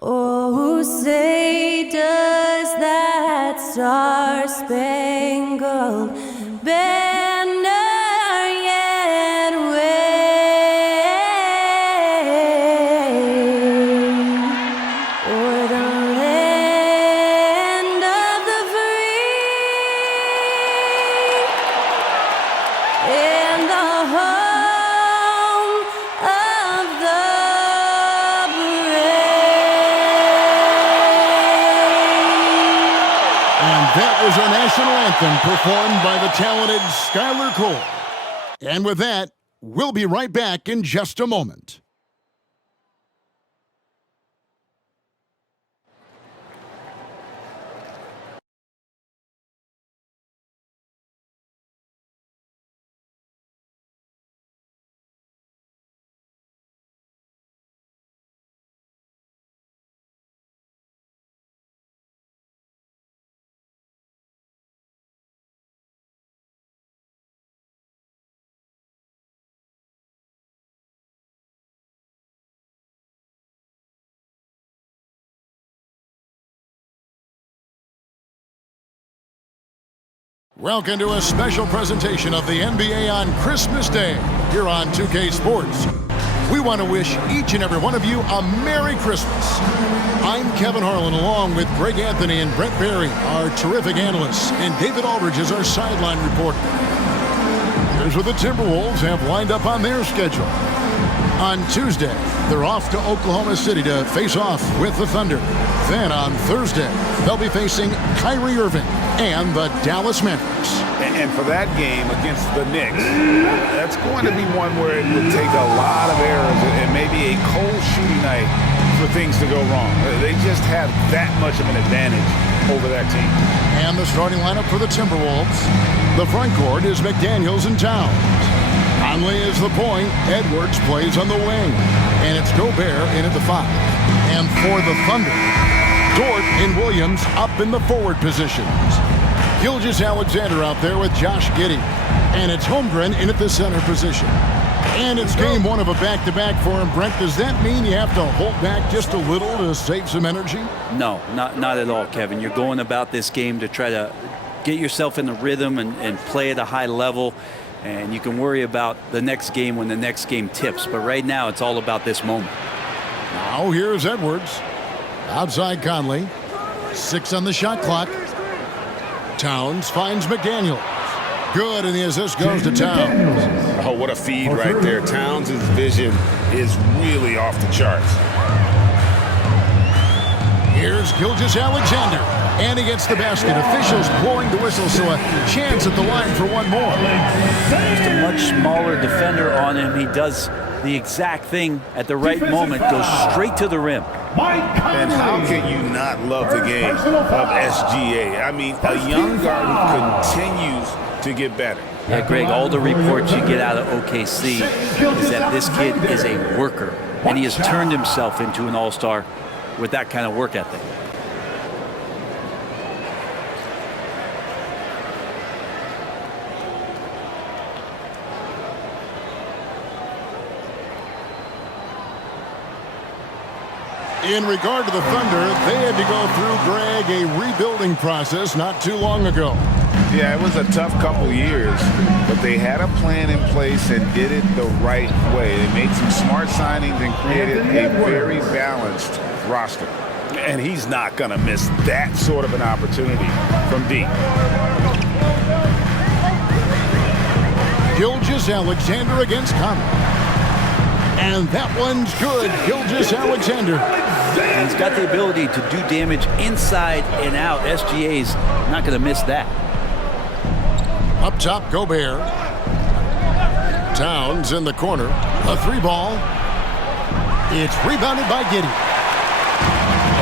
Oh, say does that star-spangled banner yet wave o'er the land of the free and the home of the That was our national anthem performed by the talented Skylar Cole. And with that, we'll be right back in just a moment. Welcome to a special presentation of the NBA on Christmas Day here on 2K Sports. We want to wish each and every one of you a Merry Christmas. I'm Kevin Harlan along with Greg Anthony and Brett Berry, our terrific analysts, and David Aldridge is our sideline reporter. Here's what the Timberwolves have lined up on their schedule. On Tuesday, they're off to Oklahoma City to face off with the Thunder. Then on Thursday, they'll be facing Kyrie Irving and the Dallas Mavericks. And for that game against the Knicks, that's going to be one where it would take a lot of errors and maybe a cold shooting night for things to go wrong. They just have that much of an advantage over that team. And the starting lineup for the Timberwolves. The front court is McDaniels and Towns. Conley is the point. Edwards plays on the wing. And it's Gobert in at the 5. And for the Thunder, Dort and Williams up in the forward positions. Gilgeous-Alexander out there with Josh Giddey. And it's Holmgren in at the center position. And it's game one of a back-to-back for him. Brent, does that mean you have to hold back just a little to save some energy? No, not at all, Kevin. You're going about this game to try to get yourself in the rhythm and play at a high level. And you can worry about the next game when the next game tips. But right now, it's all about this moment. Now here's Edwards. Outside Conley. 6 on the shot clock. Towns finds McDaniels. Good, and the assist goes to Towns. Oh, what a feed right there. Towns' vision is really off the charts. Here's Gilgeous-Alexander. And he gets the basket. Officials blowing the whistle, so a chance at the line for one more. Just a much smaller defender on him. He does the exact thing at the right moment. Goes straight to the rim. And how can you not love the game of SGA? I mean, a young guard who continues to get better. Yeah, Greg, all the reports you get out of OKC is that this kid is a worker. And he has turned himself into an all-star with that kind of work ethic. In regard to the Thunder, they had to go through, Greg, a rebuilding process not too long ago. Yeah, it was a tough couple years, but they had a plan in place and did it the right way. They made some smart signings and created a very balanced roster. And he's not going to miss that sort of an opportunity from deep. Gilgeous-Alexander against Conley. And that one's good. Gilgeous-Alexander. He's got the ability to do damage inside and out. SGA's not going to miss that. Up top, Gobert. Towns in the corner. A 3-ball. It's rebounded by Giddey.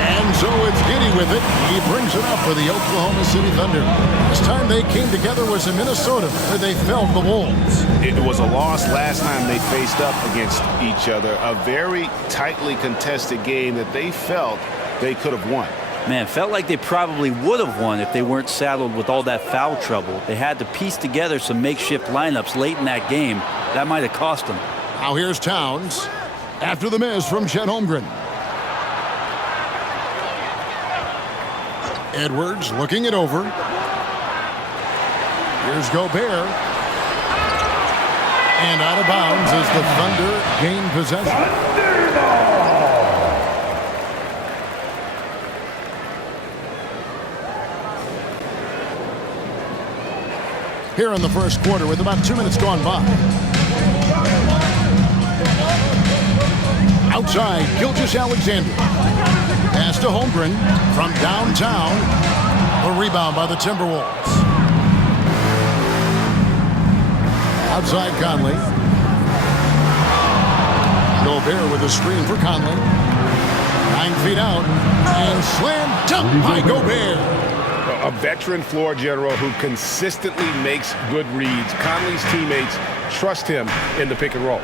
And so it's Giddey with it. He brings it up for the Oklahoma City Thunder. This time they came together was in Minnesota, where they felled the Wolves. It was a loss last time they faced up against each other. A very tightly contested game that they felt they could have won. Man, felt like they probably would have won if they weren't saddled with all that foul trouble. They had to piece together some makeshift lineups late in that game. That might have cost them. Now here's Towns after the miss from Chet Holmgren. Edwards looking it over. Here's Gobert. And out of bounds as the Thunder gain possession. Here in the first quarter with about 2 minutes gone by. Outside, Gilgeous-Alexander. Pass to Holmgren from downtown. A rebound by the Timberwolves. Outside Conley. Gobert with a screen for Conley. 9 feet out. And slam dunk by Gobert. A veteran floor general who consistently makes good reads. Conley's teammates trust him in the pick and roll.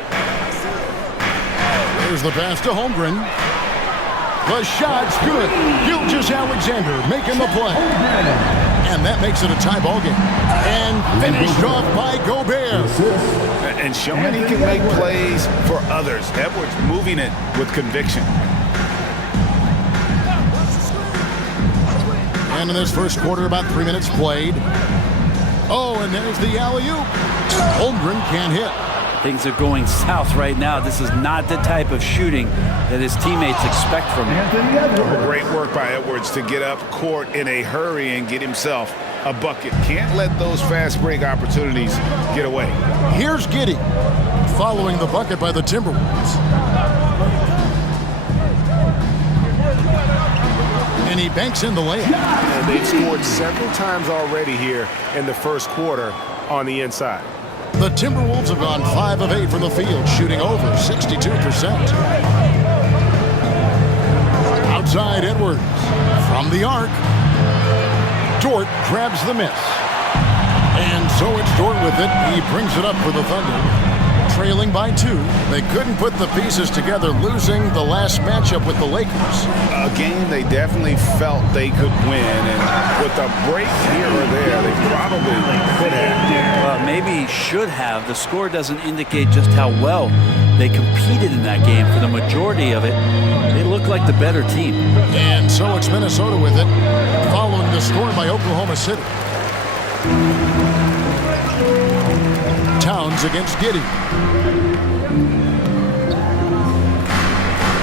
Here's the pass to Holmgren. The shot's good. Gilgeous-Alexander making the play. And that makes it a tie ball game. And finished off by Gobert. And showing he can make plays for others. Edwards moving it with conviction. And in this first quarter, about 3 minutes played. Oh, and there's the alley-oop. Holmgren can't hit. Things are going south right now. This is not the type of shooting that his teammates expect from him. Great work by Edwards to get up court in a hurry and get himself a bucket. Can't let those fast break opportunities get away. Here's Giddey following the bucket by the Timberwolves. And he banks in the layup. And they've scored several times already here in the first quarter on the inside. The Timberwolves have gone 5 of 8 from the field, shooting over 62%. Outside Edwards from the arc. Dort grabs the miss. And so it's Dort with it. He brings it up for the Thunder. Trailing by 2. They couldn't put the pieces together, losing the last matchup with the Lakers. A game they definitely felt they could win, and with a break here or there, they probably could have. Maybe should have. The score doesn't indicate just how well they competed in that game. For the majority of it, they look like the better team. And so it's Minnesota with it, following the score by Oklahoma City. Towns against Giddey.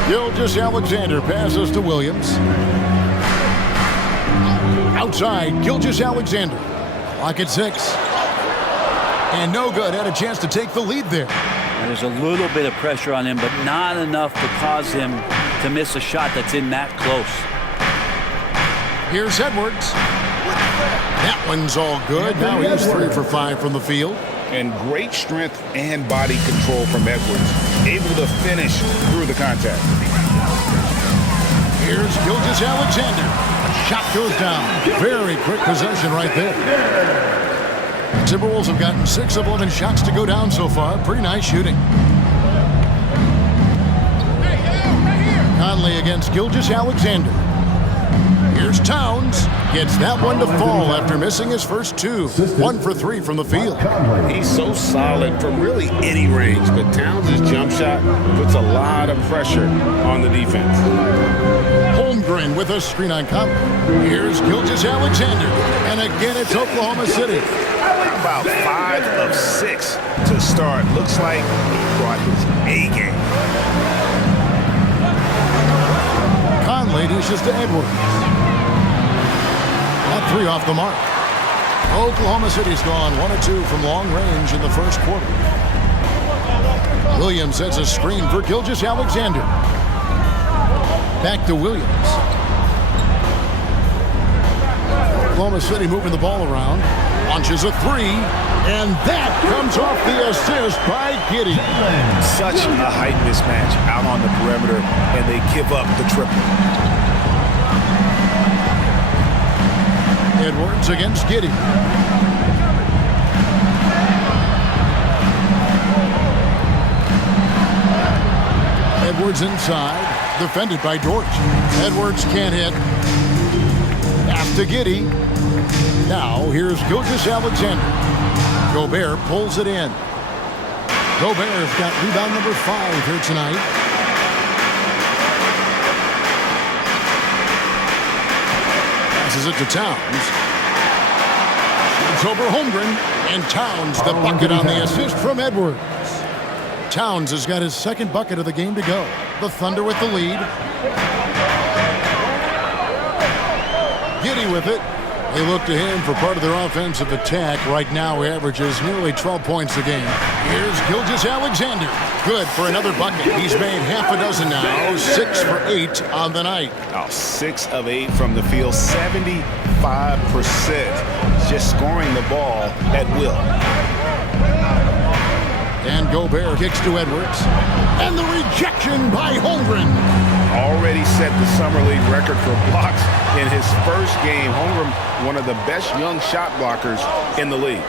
Gilgeous-Alexander passes to Williams. Outside, Gilgeous-Alexander. Clock at 6. And no good. Had a chance to take the lead there. There's a little bit of pressure on him, but not enough to cause him to miss a shot that's in that close. Here's Edwards. That one's all good. Now he's 3 for 5 from the field. And great strength and body control from Edwards. Able to finish through the contact. Here's Gilgeous-Alexander. Shot goes down. Very quick possession right there. The Timberwolves have gotten 6 of 11 shots to go down so far. Pretty nice shooting. Conley against Gilgeous-Alexander. Here's Towns. Gets that one to fall after missing his first 2. 1 for 3 from the field. He's so solid from really any range, but Towns' jump shot puts a lot of pressure on the defense. Holmgren with a screen on Conley. Here's Gilgeous-Alexander. And again, it's Oklahoma City. About 5 of 6 to start. Looks like he brought his A game. Conley dishes to Edwards. That 3 off the mark. Oklahoma City's gone 1 of 2 from long range in the first quarter. Williams sets a screen for Gilgeous-Alexander. Back to Williams. Oklahoma City moving the ball around. Launches a 3. And that comes off the assist by Giddey. Such a height mismatch out on the perimeter, and they give up the triple. Edwards against Giddey. Edwards inside, defended by Dort. Edwards can't hit. After Giddey. Now here's Gilgeous-Alexander. Gobert pulls it in. Gobert's got rebound number 5 here tonight. Passes it to Towns. Shoots over Holmgren. And Towns the bucket on the assist from Edwards. Towns has got his second bucket of the game to go. The Thunder with the lead. Giddy with it. They look to him for part of their offensive attack. Right now, he averages nearly 12 points a game. Here's Gilgeous-Alexander. Good for another bucket. He's made half a dozen now. 6 for 8 on the night. 6 of 8 from the field. 75%. Just scoring the ball at will. And Gobert kicks to Edwards. And the rejection by Holmgren. Already set the Summer League record for blocks in his first game. Holmgren, one of the best young shot blockers in the league.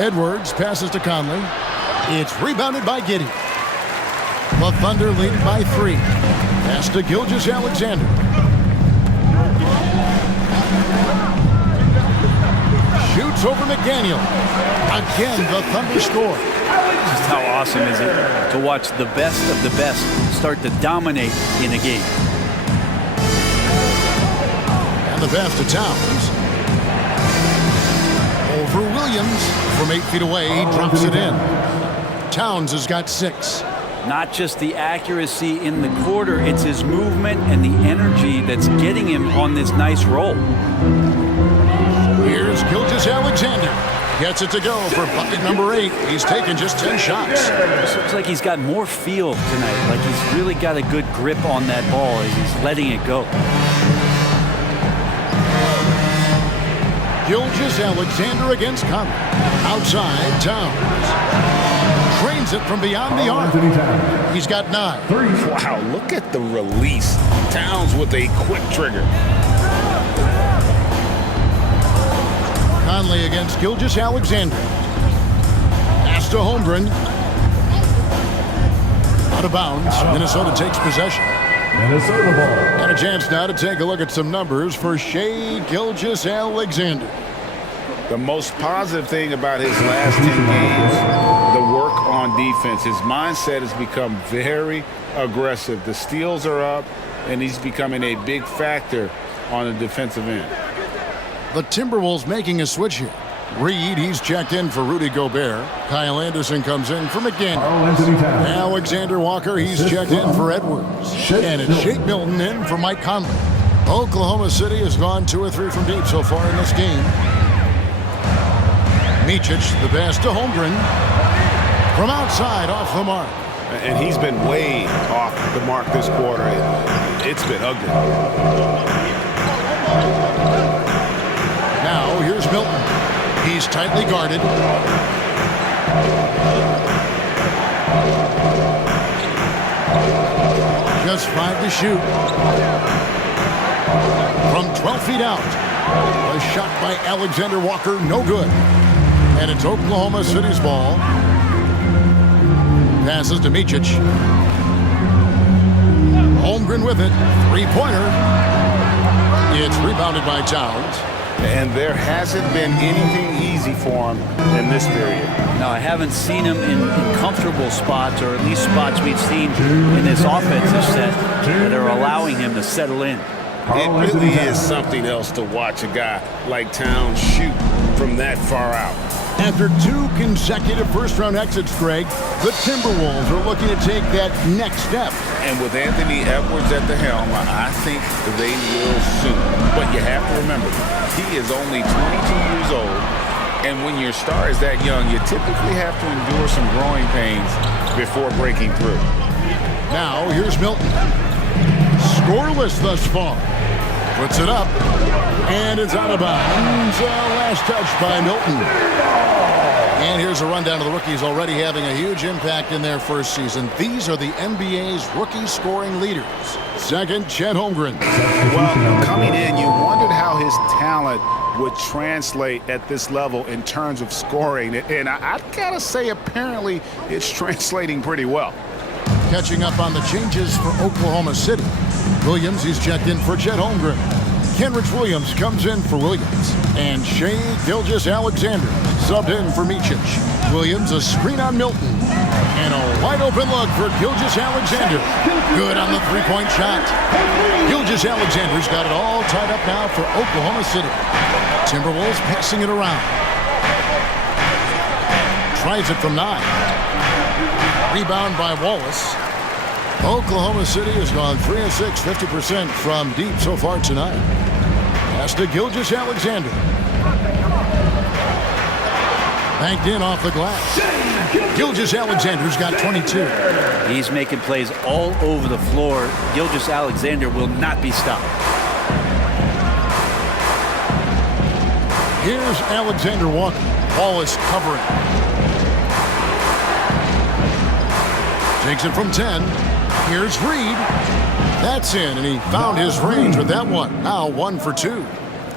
Edwards passes to Conley. It's rebounded by Giddy. The Thunder lead by 3. Pass to Gilgeous-Alexander. Shoots over McDaniel. Again, the Thunder score. Just how awesome is it to watch the best of the best start to dominate in a game. And the pass to Towns. Over Williams. From 8 feet away, he drops it in. Towns has got 6. Not just the accuracy in the quarter, it's his movement and the energy that's getting him on this nice roll. Here's Gilgeous-Alexander. Gets it to go for bucket number 8. He's taken just 10 shots. This looks like he's got more feel tonight. Like he's really got a good grip on that ball as he's letting it go. Gilgeous-Alexander against Conley. Outside, Towns. Trains it from beyond the arc. He's got 9. Wow, look at the release. Towns with a quick trigger. Conley against Gilgeous-Alexander. Pass to Holmgren. Out of bounds. Minnesota takes possession. Minnesota ball. Got a chance now to take a look at some numbers for Shai Gilgeous-Alexander. The most positive thing about his last 10 games, the work on defense. His mindset has become very aggressive. The steals are up, and he's becoming a big factor on the defensive end. The Timberwolves making a switch here. Reed, he's checked in for Rudy Gobert. Kyle Anderson comes in for McDaniel. Alexander Walker, he's checked in for Edwards. And it's Shake Milton in for Mike Conley. Oklahoma City has gone 2 or 3 from deep so far in this game. Micic, the pass to Holmgren. From outside, off the mark. And he's been way off the mark this quarter. It's been ugly. Now, here's Milton. He's tightly guarded. Just 5 to shoot. From 12 feet out. A shot by Alexander Walker, no good. And it's Oklahoma City's ball. Passes to Micic. Holmgren with it. 3-pointer. It's rebounded by Towns. And there hasn't been anything easy for him in this period. No, I haven't seen him in comfortable spots, or at least spots we've seen in this offensive set that are allowing him to settle in. It really is something else to watch a guy like Towns shoot from that far out. After 2 consecutive first-round exits, Greg, the Timberwolves are looking to take that next step. And with Anthony Edwards at the helm, I think they will soon. But you have to remember, he is only 22 years old, and when your star is that young, you typically have to endure some growing pains before breaking through. Now, here's Milton. Scoreless thus far. Puts it up, and it's out of bounds. Last touch by Milton. And here's a rundown of the rookies already having a huge impact in their first season. These are the NBA's rookie scoring leaders. Second, Chet Holmgren. Well, coming in, you wondered how his talent would translate at this level in terms of scoring. And I've got to say, apparently, it's translating pretty well. Catching up on the changes for Oklahoma City. Williams, he's checked in for Chet Holmgren. Kenrich Williams comes in for Williams. And Shai Gilgeous-Alexander subbed in for Micic. Williams, a screen on Milton. And a wide open look for Gilgeous Alexander. Good on the three-point shot. Gilgeous Alexander's got it all tied up now for Oklahoma City. Timberwolves passing it around. Tries it from 9. Rebound by Wallace. Oklahoma City has gone 3 of 6, 50% from deep so far tonight. Pass to Gilgeous Alexander. Banked in off the glass. Gilgeous Alexander's got 22. He's making plays all over the floor. Gilgeous Alexander will not be stopped. Here's Alexander Walker. Wallace covering. Takes it from 10. Here's Reed. That's in, and he found his range with that one. Now 1 for 2.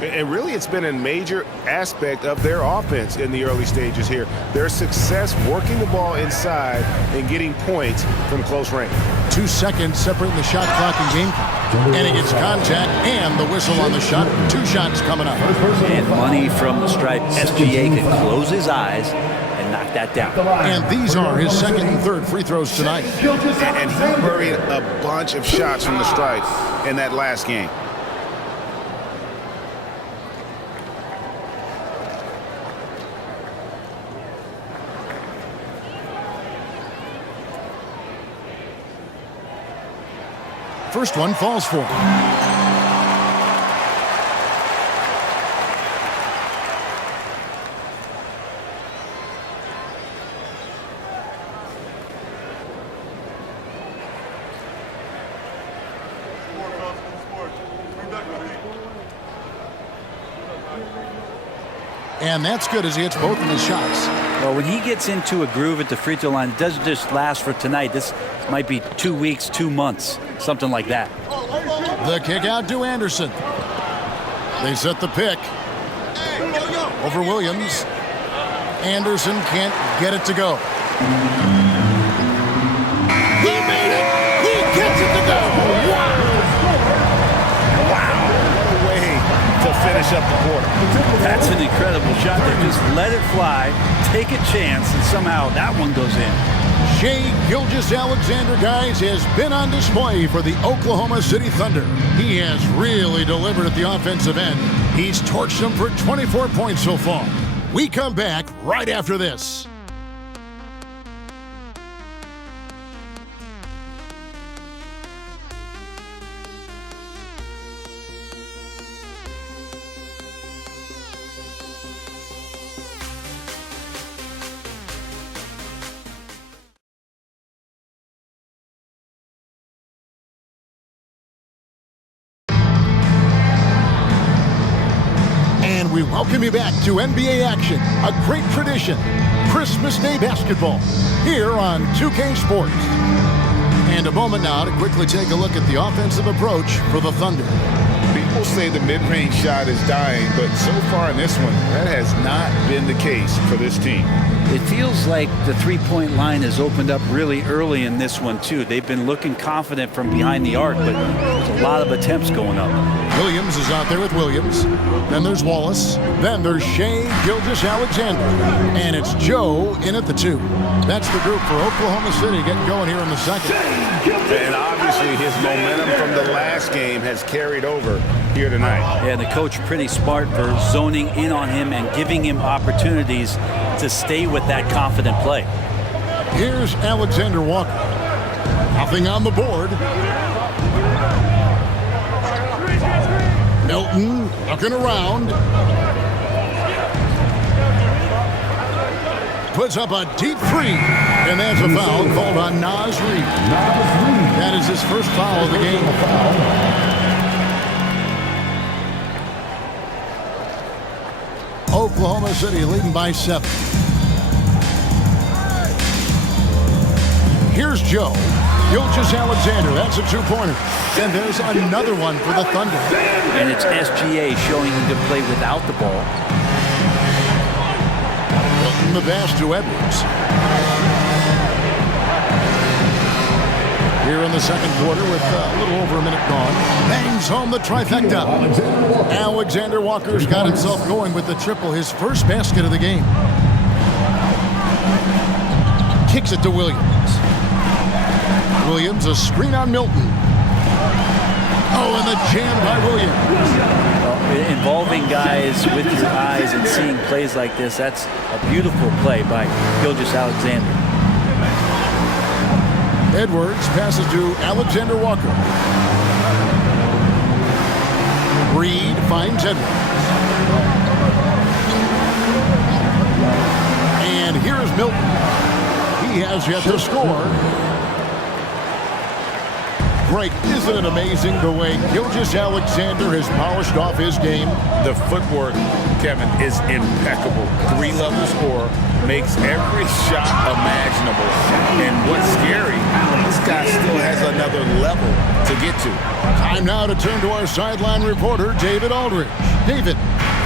And really, it's been a major aspect of their offense in the early stages here. Their success working the ball inside and getting points from close range. 2 seconds separating the shot clock and game clock. And he gets contact and the whistle on the shot. 2 shots coming up. And money from the stripe. SGA can close his eyes and knock that down. And these are his second and third free throws tonight. And he buried a bunch of shots from the stripe in that last game. First one falls for him. And that's good as he hits both of his shots. Well, when he gets into a groove at the free throw line, it doesn't just last for tonight. This might be 2 weeks, 2 months, something like that. The kick out to Anderson. They set the pick. Over Williams. Anderson can't get it to go. He made it! He gets it to go! Wow! What a way to finish up the quarter. That's an incredible shot there. Just let it fly, take a chance, and somehow that one goes in. Shai Gilgeous-Alexander, guys, has been on display for the Oklahoma City Thunder. He has really delivered at the offensive end. He's torched them for 24 points so far. We come back right after this. We welcome you back to NBA action, a great tradition, Christmas Day basketball, here on 2K Sports. And a moment now to quickly take a look at the offensive approach for the Thunder. People say the mid-range shot is dying, but so far in this one, that has not been the case for this team. It feels like the three-point line has opened up really early in this one, too. They've been looking confident from behind the arc, but there's a lot of attempts going up. Williams is out there with Williams. Then there's Wallace. Then there's Shai Gilgeous-Alexander. And it's Joe in at the 2. That's the group for Oklahoma City getting going here in the second. And obviously his momentum from the last game has carried over here tonight. Yeah, the coach pretty smart for zoning in on him and giving him opportunities to stay with that confident play. Here's Alexander Walker. Nothing on the board. Milton looking around. Puts up a deep 3. And that's a foul called on Naz Reid. That is his first foul of the game. Oklahoma City leading by 7. Here's Joe. Gilgeous-Alexander, that's a 2-pointer. And there's another one for the Thunder. And it's SGA showing him to play without the ball. Milton the pass to Edwards. Here in the second quarter with a little over a minute gone. Bangs home the trifecta. Alexander Walker's got himself going with the triple, his first basket of the game. Kicks it to Williams. Williams, a screen on Milton. Oh, and the jam by Williams. Well, involving guys with your eyes and seeing plays like this, that's a beautiful play by Gilgeous-Alexander. Edwards passes to Alexander Walker. Reed finds Edwards. And here's Milton. He has yet to score. Greg, isn't it amazing the way Gilgeous-Alexander has polished off his game? The footwork, Kevin, is impeccable. 3-level scorer, makes every shot imaginable. And what's scary, this guy still has another level to get to. Time now to turn to our sideline reporter, David Aldridge. David.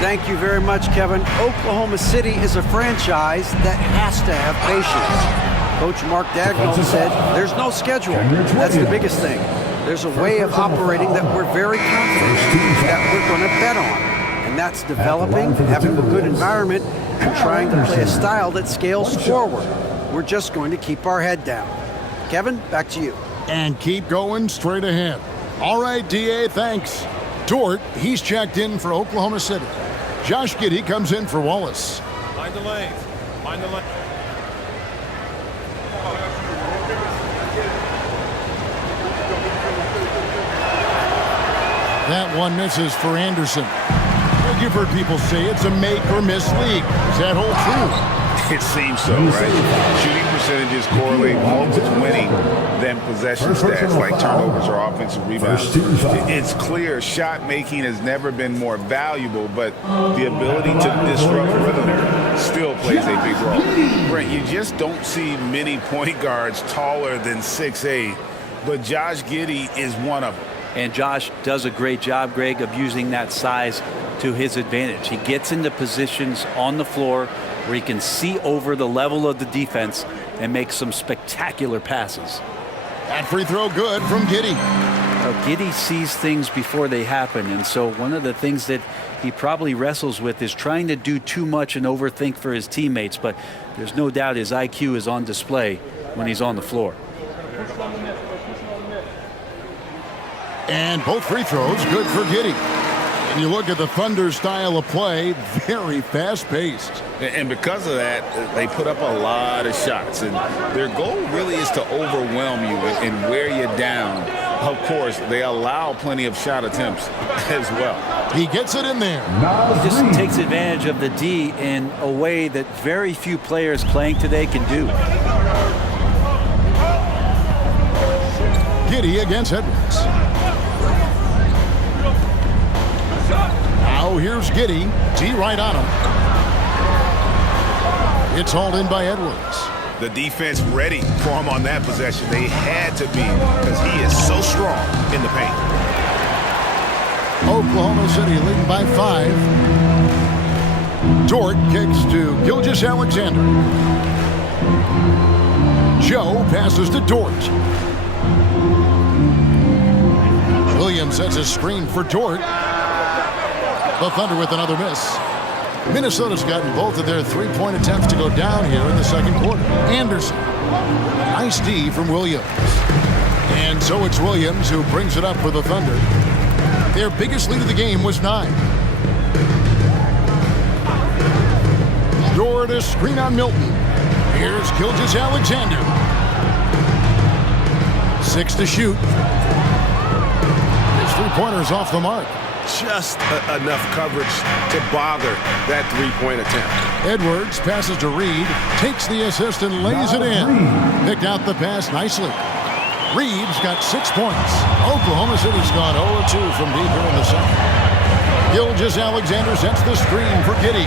Thank you very much, Kevin. Oklahoma City is a franchise that has to have patience. Coach Mark Dagnall said there's no schedule. That's the biggest thing. There's a way of operating that we're very confident that we're going to bet on. And that's developing, having a good environment, and trying to play a style that scales forward. We're just going to keep our head down. Kevin, back to you. And keep going straight ahead. All right, DA, thanks. Dort, he's checked in for Oklahoma City. Josh Giddey comes in for Wallace. Mind the lanes. Mind the lane. That one misses for Anderson. You've heard people say it's a make-or-miss league. Does that hold true? It seems so, right? Shooting percentages correlate more with winning than possession stats like turnovers or offensive rebounds. It's clear shot making has never been more valuable, but the ability to disrupt rhythm still plays a big role. Brent, you just don't see many point guards taller than 6'8", but Josh Giddey is one of them. And Josh does a great job, Greg, of using that size to his advantage. He gets into positions on the floor where he can see over the level of the defense and make some spectacular passes. That free throw good from Giddey. Giddey sees things before they happen, and so one of the things that he probably wrestles with is trying to do too much and overthink for his teammates, but there's no doubt his IQ is on display when he's on the floor. And both free throws good for Giddey. And you look at the Thunder's style of play, very fast-paced. And because of that, they put up a lot of shots. And their goal really is to overwhelm you and wear you down. Of course, they allow plenty of shot attempts as well. He gets it in there. He just takes advantage of the D in a way that very few players playing today can do. Giddey against Edwards. Now here's Giddey. D right on him. It's hauled in by Edwards. The defense ready for him on that possession. They had to be because he is so strong in the paint. Oklahoma City leading by 5. Dort kicks to Gilgeous-Alexander. Joe passes to Dort. Williams sets a screen for Dort. The Thunder with another miss. Minnesota's gotten both of their three-point attempts to go down here in the second quarter. Anderson. Nice D from Williams. And so it's Williams who brings it up for the Thunder. Their biggest lead of the game was 9. Dort a screen on Milton. Here's Gilgeous-Alexander. 6 to shoot. His three-pointer's off the mark. Just enough coverage to bother that three-point attempt. Edwards passes to Reed, takes the assist and lays it in. Picked out the pass nicely. Reed's got 6 points. Oklahoma City's gone 0-2 from deep here in the second. Gilgeous-Alexander sets the screen for Giddey.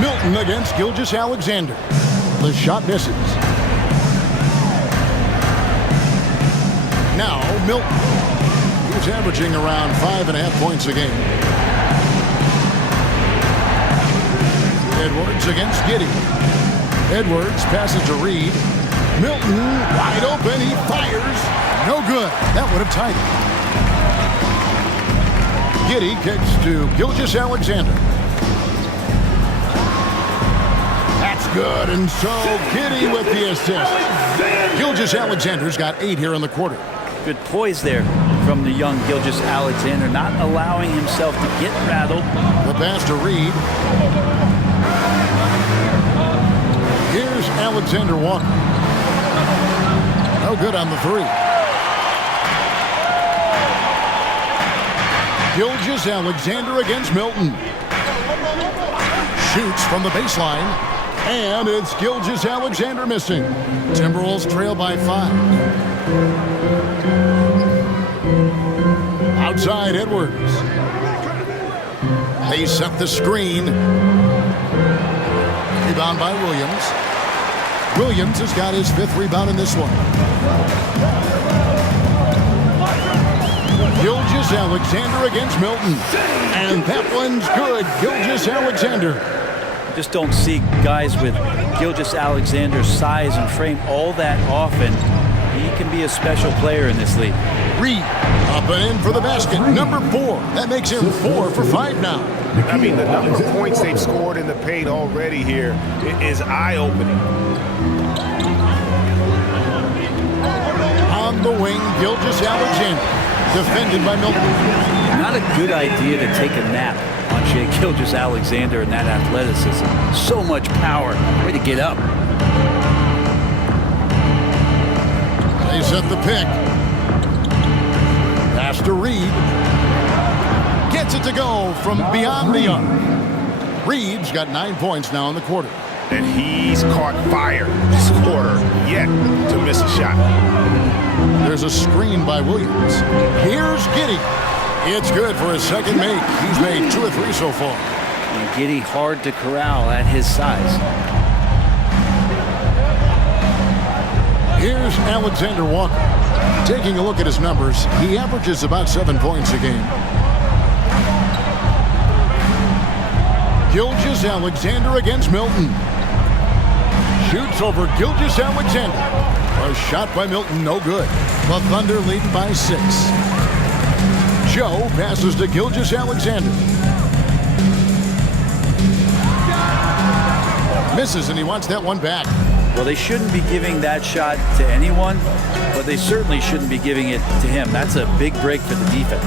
Milton against Gilgeous-Alexander. The shot misses. Now Milton. He's averaging around 5.5 points a game. Edwards against Giddey. Edwards passes to Reed. Milton wide open. He fires. No good. That would have tied it. Giddey kicks to Gilgeous-Alexander. Good, and so Giddy with the assist. Gilgeous-Alexander's got 8 here in the quarter. Good poise there from the young Gilgeous-Alexander, not allowing himself to get rattled. The pass to Reed. Here's Alexander Walker. No good on the 3. Gilgeous-Alexander against Milton. Shoots from the baseline. And it's Gilgeous-Alexander missing. Timberwolves trail by 5. Outside Edwards. They set the screen. Rebound by Williams. Williams has got his 5th rebound in this one. Gilgeous-Alexander against Milton. And that one's good. Gilgeous-Alexander. Just don't see guys with Gilgeous-Alexander's size and frame all that often. He can be a special player in this league. Reed up and in for the basket. Number 4. That makes him 4 for 5 now. I mean, the number of points they've scored in the paint already here is eye-opening. On the wing, Gilgeous-Alexander. Defended by Milton. Not a good idea to take a nap on Shai Gilgeous-Alexander and that athleticism. So much power. Way to get up. They set the pick. Pass to Reed. Gets it to go from beyond the arc. Reed's got 9 points now in the quarter. And he's caught fire this quarter yet to miss a shot. There's a screen by Williams. Here's Giddy. It's good for his second make. He's made 2 or 3 so far. And Giddy hard to corral at his size. Here's Alexander Walker. Taking a look at his numbers, he averages about 7 points a game. Gilgeous-Alexander against Milton. Shoots over Gilgeous-Alexander. A shot by Milton, no good. The Thunder lead by 6. Joe passes to Gilgeous-Alexander. Misses, and he wants that one back. Well, they shouldn't be giving that shot to anyone, but they certainly shouldn't be giving it to him. That's a big break for the defense.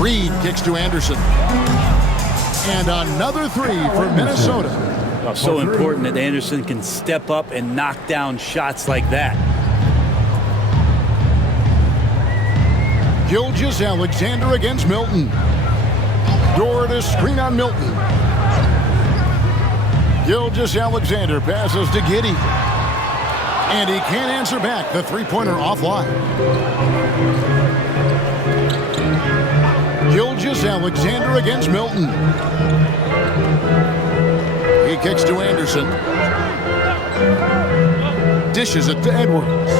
Reed kicks to Anderson. And another 3 for Minnesota. Well, so important that Anderson can step up and knock down shots like that. Gilgeous-Alexander against Milton. Door to screen on Milton. Gilgeous-Alexander passes to Giddy. And he can't answer back. The 3-pointer offline. Gilgeous-Alexander against Milton. He kicks to Anderson. Dishes it to Edwards.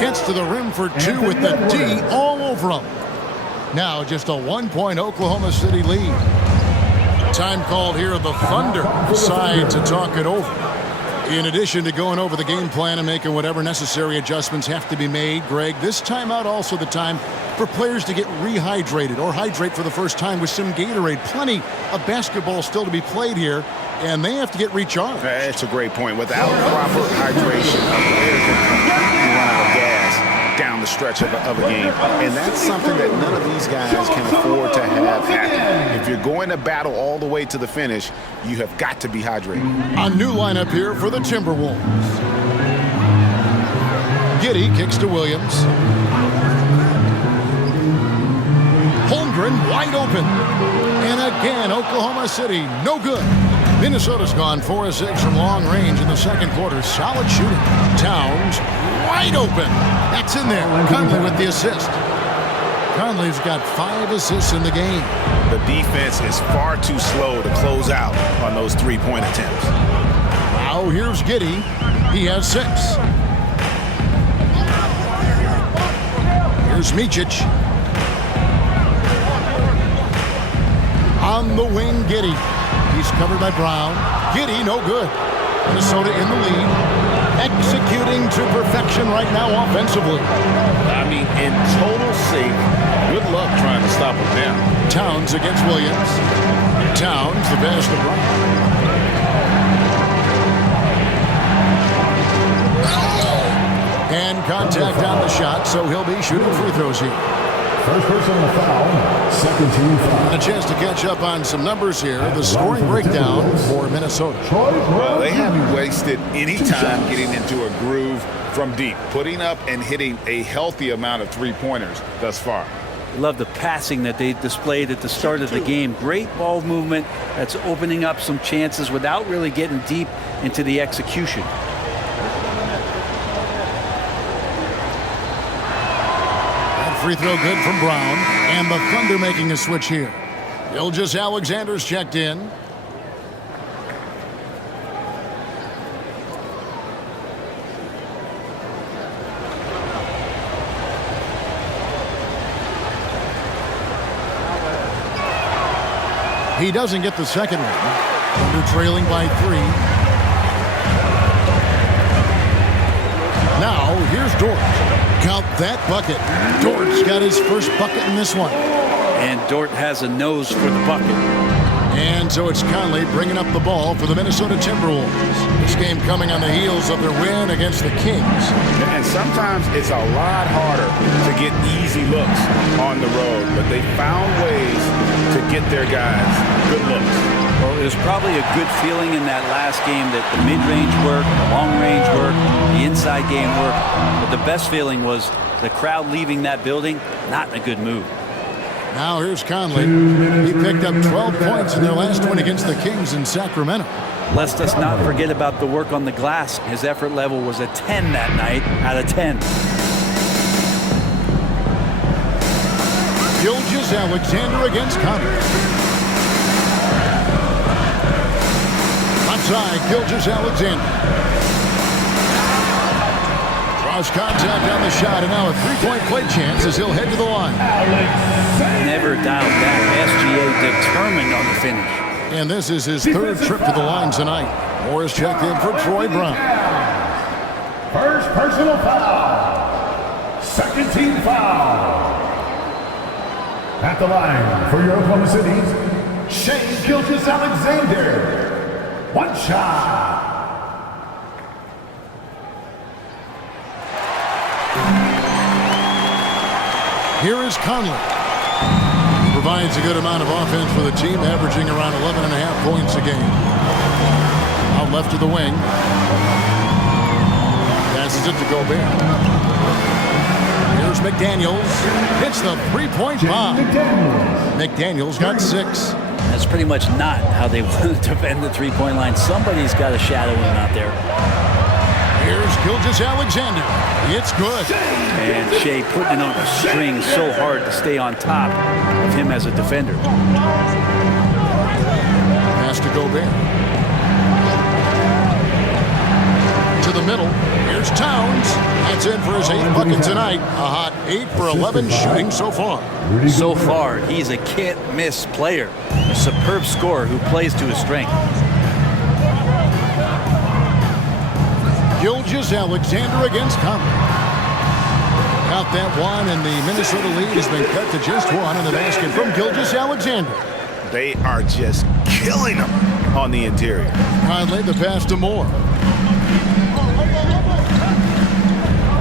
Gets to the rim for 2 with the D all over him. Now just a 1-point Oklahoma City lead. Time called here. The Thunder decide to talk it over. In addition to going over the game plan and making whatever necessary adjustments have to be made, Greg, this timeout also the time for players to get rehydrated or hydrate for the first time with some Gatorade. Plenty of basketball still to be played here, and they have to get recharged. That's a great point. Without proper hydration, a player can completely run out of gas down the stretch of a game. And that's something that none of these guys can afford to have happen. If you're going to battle all the way to the finish, you have got to be hydrated. A new lineup here for the Timberwolves. Giddy kicks to Williams. Holmgren wide open. And again, Oklahoma City, no good. Minnesota's gone 4 of 6 from long range in the second quarter. Solid shooting. Towns wide open. That's in there. Conley with the assist. Conley's got 5 assists in the game. The defense is far too slow to close out on those 3-point attempts. Now here's Giddy. He has 6. Here's Micic. On the wing, Giddy. He's covered by Brown. Giddy, no good. Minnesota in the lead. Executing to perfection. position right now offensively. I mean, in total safe. Good luck trying to stop him now. Towns against Williams. Towns, the pass to Bryant. And contact on the shot, so he'll be shooting free throws here. First personal foul, second team foul. A chance to catch up on some numbers here. The scoring breakdown for Minnesota. Well, they haven't wasted any time getting into a groove from deep, putting up and hitting a healthy amount of three-pointers thus far. Love the passing that they displayed at the start of the game. Great ball movement that's opening up some chances without really getting deep into the execution. Free throw good from Brown, and the Thunder making a switch here. Gilgeous-Alexander's checked in. He doesn't get the second one. Thunder trailing by 3. Now, here's Dort. Count that bucket. Dort's got his first bucket in this one. And Dort has a nose for the bucket. And so it's Conley bringing up the ball for the Minnesota Timberwolves. This game coming on the heels of their win against the Kings. And sometimes it's a lot harder to get easy looks on the road, but they found ways to get their guys good looks. Well, it was probably a good feeling in that last game that the mid-range worked, the long-range worked, the inside game worked. But the best feeling was the crowd leaving that building, not in a good mood. Now here's Conley. He picked up 12 points in their last win against the Kings in Sacramento. Let's us not forget about the work on the glass. His effort level was a 10 that night out of 10. Gilgeous-Alexander against Conley. Outside, Gilgeous-Alexander. Draws contact on the shot, and now a three-point play chance as he'll head to the line. Never dialed back. SGA determined on the finish. And this is his third trip to the line tonight. Morris checked in for Troy Brown. First personal foul. Second team foul. At the line for your Oklahoma City, Shea Gilgeous-Alexander. One shot. Here is Conley. He provides a good amount of offense for the team, averaging around 11.5 points a game. Out left to the wing. Passes it to Gobert. Here's McDaniels. Hits the three-point bomb. McDaniels got 6. That's pretty much not how they want to defend the three-point line. Somebody's got to shadow him out there. Here's Gilgeous-Alexander. It's good. And Shea putting it on the string so hard to stay on top of him as a defender. Pass to Gobert. To the middle. Here's Towns. That's in for his 8th bucket tonight. A hot 8 for 11 shooting so far. So far, he's a can't-miss player. A superb scorer who plays to his strength. Gilgeous-Alexander against Conley. Out that one, and the Minnesota lead has been cut to just 1 in the basket from Gilgeous-Alexander. They are just killing them on the interior. Conley, the pass to Moore.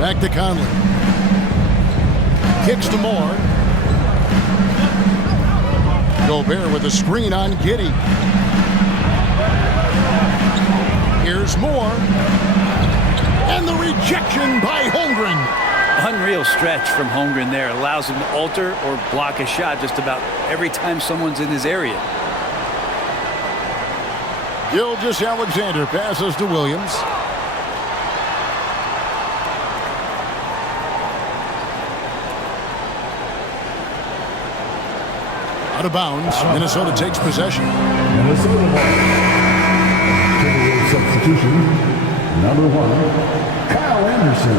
Back to Conley. Kicks to Moore. Gobert with a screen on Giddey. Here's Moore. And the rejection by Holmgren. Unreal stretch from Holmgren there. Allows him to alter or block a shot just about every time someone's in his area. Gilgeous-Alexander passes to Williams. Out of bounds. Minnesota takes possession. Minnesota ball. Timberwolves substitution. Number 1, Kyle Anderson.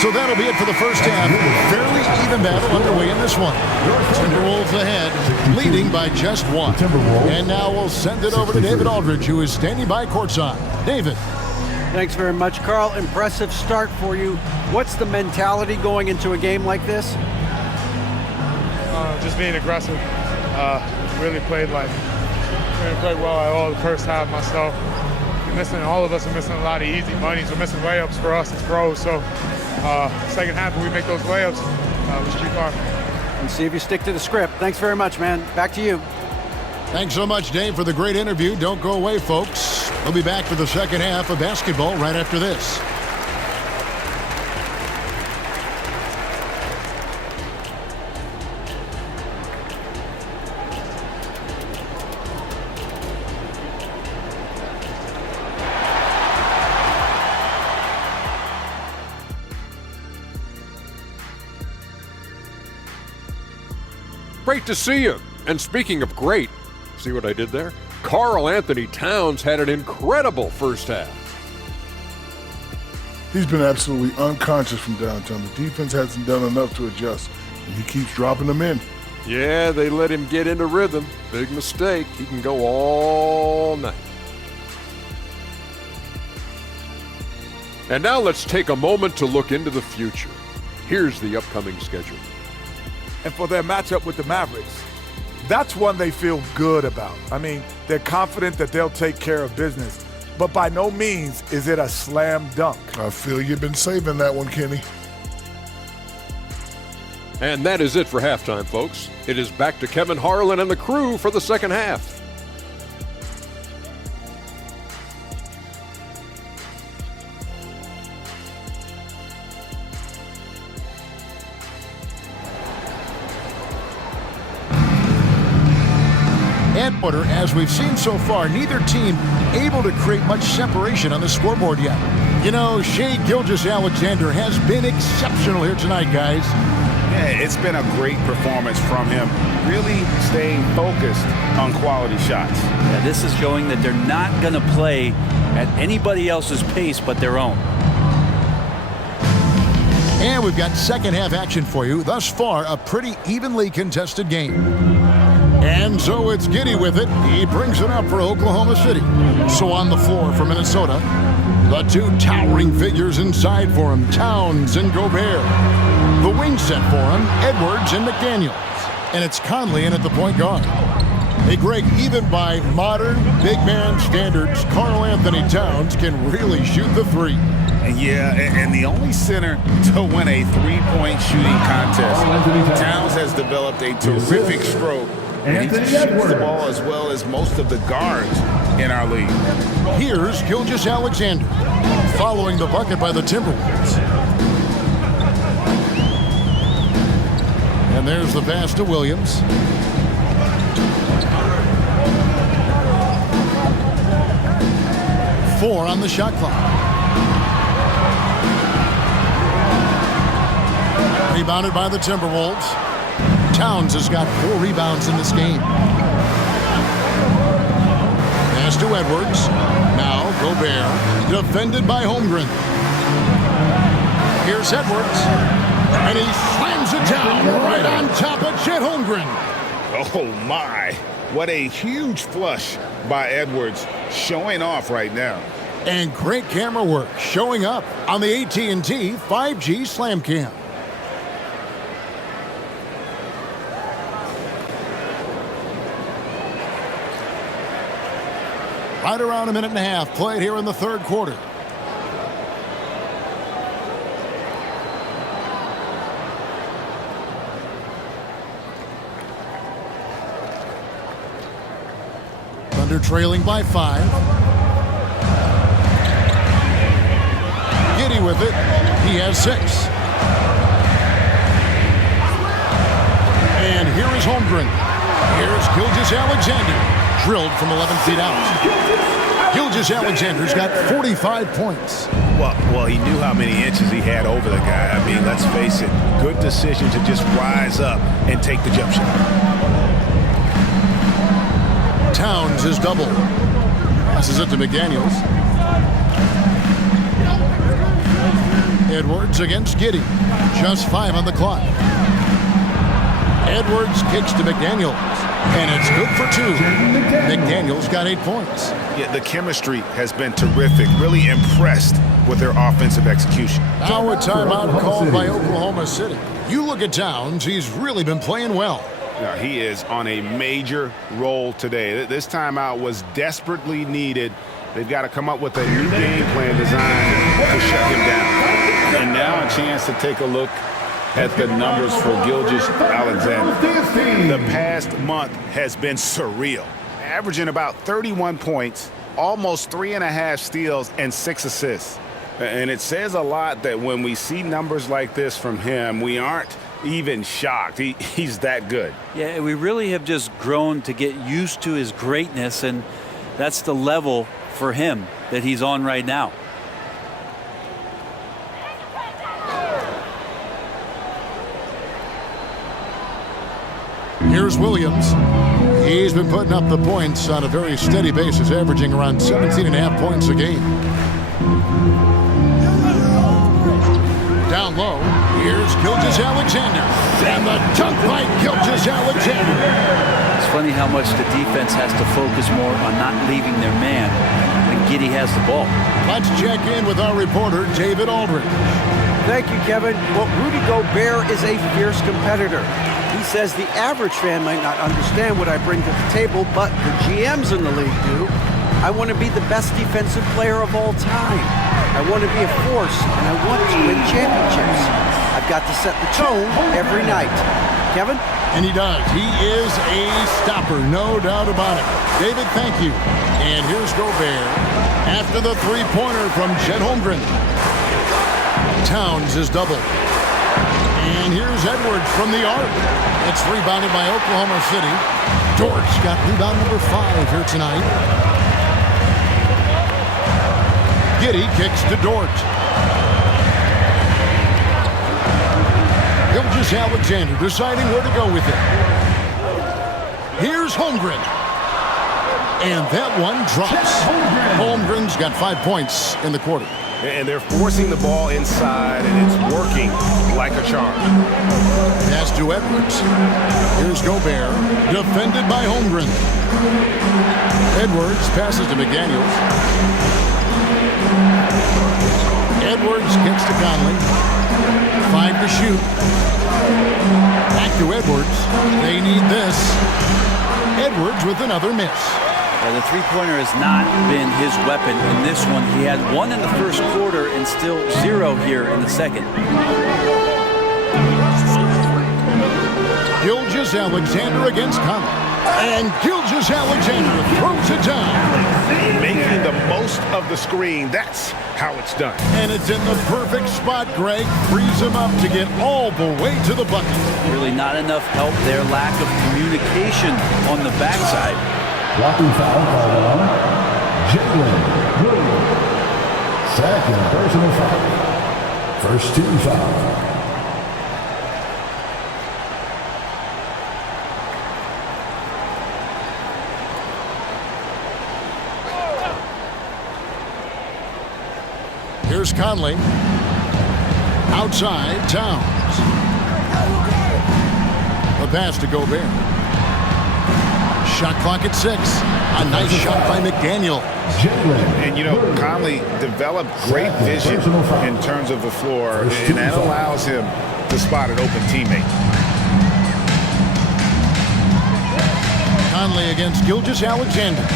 So that'll be it for the first half. Fairly even battle underway in this one. Timberwolves ahead, leading by just one. And now we'll send it over to David Aldridge, who is standing by courtside. David. Thanks very much, Carl. Impressive start for you. What's the mentality going into a game like this? Just being aggressive. Really played well at all the first half myself. All of us are missing a lot of easy monies. We're missing layups for us as pros. So second half, when we make those layups, we should be fine. And see if you stick to the script. Thanks very much, man. Back to you. Thanks so much, Dave, for the great interview. Don't go away, folks. We'll be back for the second half of basketball right after this. Great to see you. And speaking of great, see what I did there? Karl Anthony Towns had an incredible first half. He's been absolutely unconscious from downtown. The defense hasn't done enough to adjust, and he keeps dropping them in. Yeah, they let him get into rhythm. Big mistake. He can go all night. And now let's take a moment to look into the future. Here's the upcoming schedule. And for their matchup with the Mavericks, that's one they feel good about. I mean, they're confident that they'll take care of business, but by no means is it a slam dunk. I feel you've been saving that one, Kenny. And that is it for halftime, folks. It is back to Kevin Harlan and the crew for the second half. Order, as we've seen so far, neither team able to create much separation on the scoreboard yet. You know, Shai Gilgeous-Alexander has been exceptional here tonight, guys. Yeah, it's been a great performance from him, really staying focused on quality shots. Yeah, this is showing that they're not going to play at anybody else's pace but their own. And we've got second half action for you. Thus far, a pretty evenly contested game. And so it's Giddy with it. He brings it up for Oklahoma City. So on the floor for Minnesota, the two towering figures inside for him, Towns and Gobert. The wing set for him, Edwards and McDaniels. And it's Conley in at the point guard. Hey, Greg, even by modern big man standards, Karl Anthony Towns can really shoot the three. Yeah, and the only center to win a three-point shooting contest. Towns has developed a terrific stroke. And he shoots the ball as well as most of the guards in our league. Here's Gilgeous-Alexander following the bucket by the Timberwolves. And there's the pass to Williams. Four on the shot clock. Rebounded by the Timberwolves. Towns has got 4 rebounds in this game. Pass to Edwards. Now Gobert, defended by Holmgren. Here's Edwards, and he slams it down right on top of Chet Holmgren. Oh my, what a huge flush by Edwards, showing off right now. And great camera work showing up on the AT&T 5G Slam Cam. Right around a minute and a half played here in the third quarter. Thunder trailing by 5. Giddy with it. He has 6. And here is Holmgren. Here's Gilgeous-Alexander. Drilled from 11 feet out. Gilgeous-Alexander's got 45 points. Well, he knew how many inches he had over the guy. I mean, let's face it, good decision to just rise up and take the jump shot. Towns is double. Passes it to McDaniels. Edwards against Giddey. Just 5 on the clock. Edwards kicks to McDaniels, and it's good for 2. McDaniels got 8 points. Yeah, the chemistry has been terrific. Really impressed with their offensive execution. Now a timeout called by Oklahoma City. You look at Towns, he's really been playing well. Now, he is on a major roll today. This timeout was desperately needed. They've got to come up with a new game plan designed to shut him down. And now a chance to take a look at the numbers for Gilgeous-Alexander. The past month has been surreal, averaging about 31 points, almost 3.5 steals, and 6 assists. And it says a lot that when we see numbers like this from him, we aren't even shocked. He's that good. Yeah, we really have just grown to get used to his greatness, and that's the level for him that he's on right now. Here's Williams. He's been putting up the points on a very steady basis, averaging around 17.5 points a game. Down low, here's Gilgeous-Alexander. And the dunk by Gilgeous-Alexander. It's funny how much the defense has to focus more on not leaving their man when Giddey has the ball. Let's check in with our reporter, David Aldridge. Thank you, Kevin. Well, Rudy Gobert is a fierce competitor. He says the average fan might not understand what I bring to the table, but the GMs in the league do. I want to be the best defensive player of all time. I want to be a force, and I want to win championships. I've got to set the tone every night. Kevin? And he does. He is a stopper, no doubt about it. David, thank you. And here's Gobert after the three-pointer from Chet Holmgren. Towns is doubled. And here's Edwards from the arc. It's rebounded by Oklahoma City. Dortch got rebound number 5 here tonight. Giddey kicks to Dort. Gilgeous-Alexander deciding where to go with it. Here's Holmgren. And that one drops. Holmgren's got 5 points in the quarter. And they're forcing the ball inside, and it's working like a charm. Pass to Edwards. Here's Gobert, defended by Holmgren. Edwards passes to McDaniels. Edwards gets to Conley. 5 to shoot. Back to Edwards. They need this. Edwards with another miss. The three-pointer has not been his weapon in this one. He had 1 in the first quarter and still 0 here in the second. Gilgeous-Alexander against Conley. And Gilgeous-Alexander throws it down. Making the most of the screen. That's how it's done. And it's in the perfect spot, Greg. Frees him up to get all the way to the bucket. Really not enough help there. Lack of communication on the backside. Blocking foul called on Jalen Williams. Second personal foul. First team foul. Here's Conley. Outside, Towns. A pass to Gobert. Shot clock at 6. A nice shot by McDaniel. And, you know, Conley developed great vision in terms of the floor, and that allows him to spot an open teammate. Conley against Gilgeous-Alexander.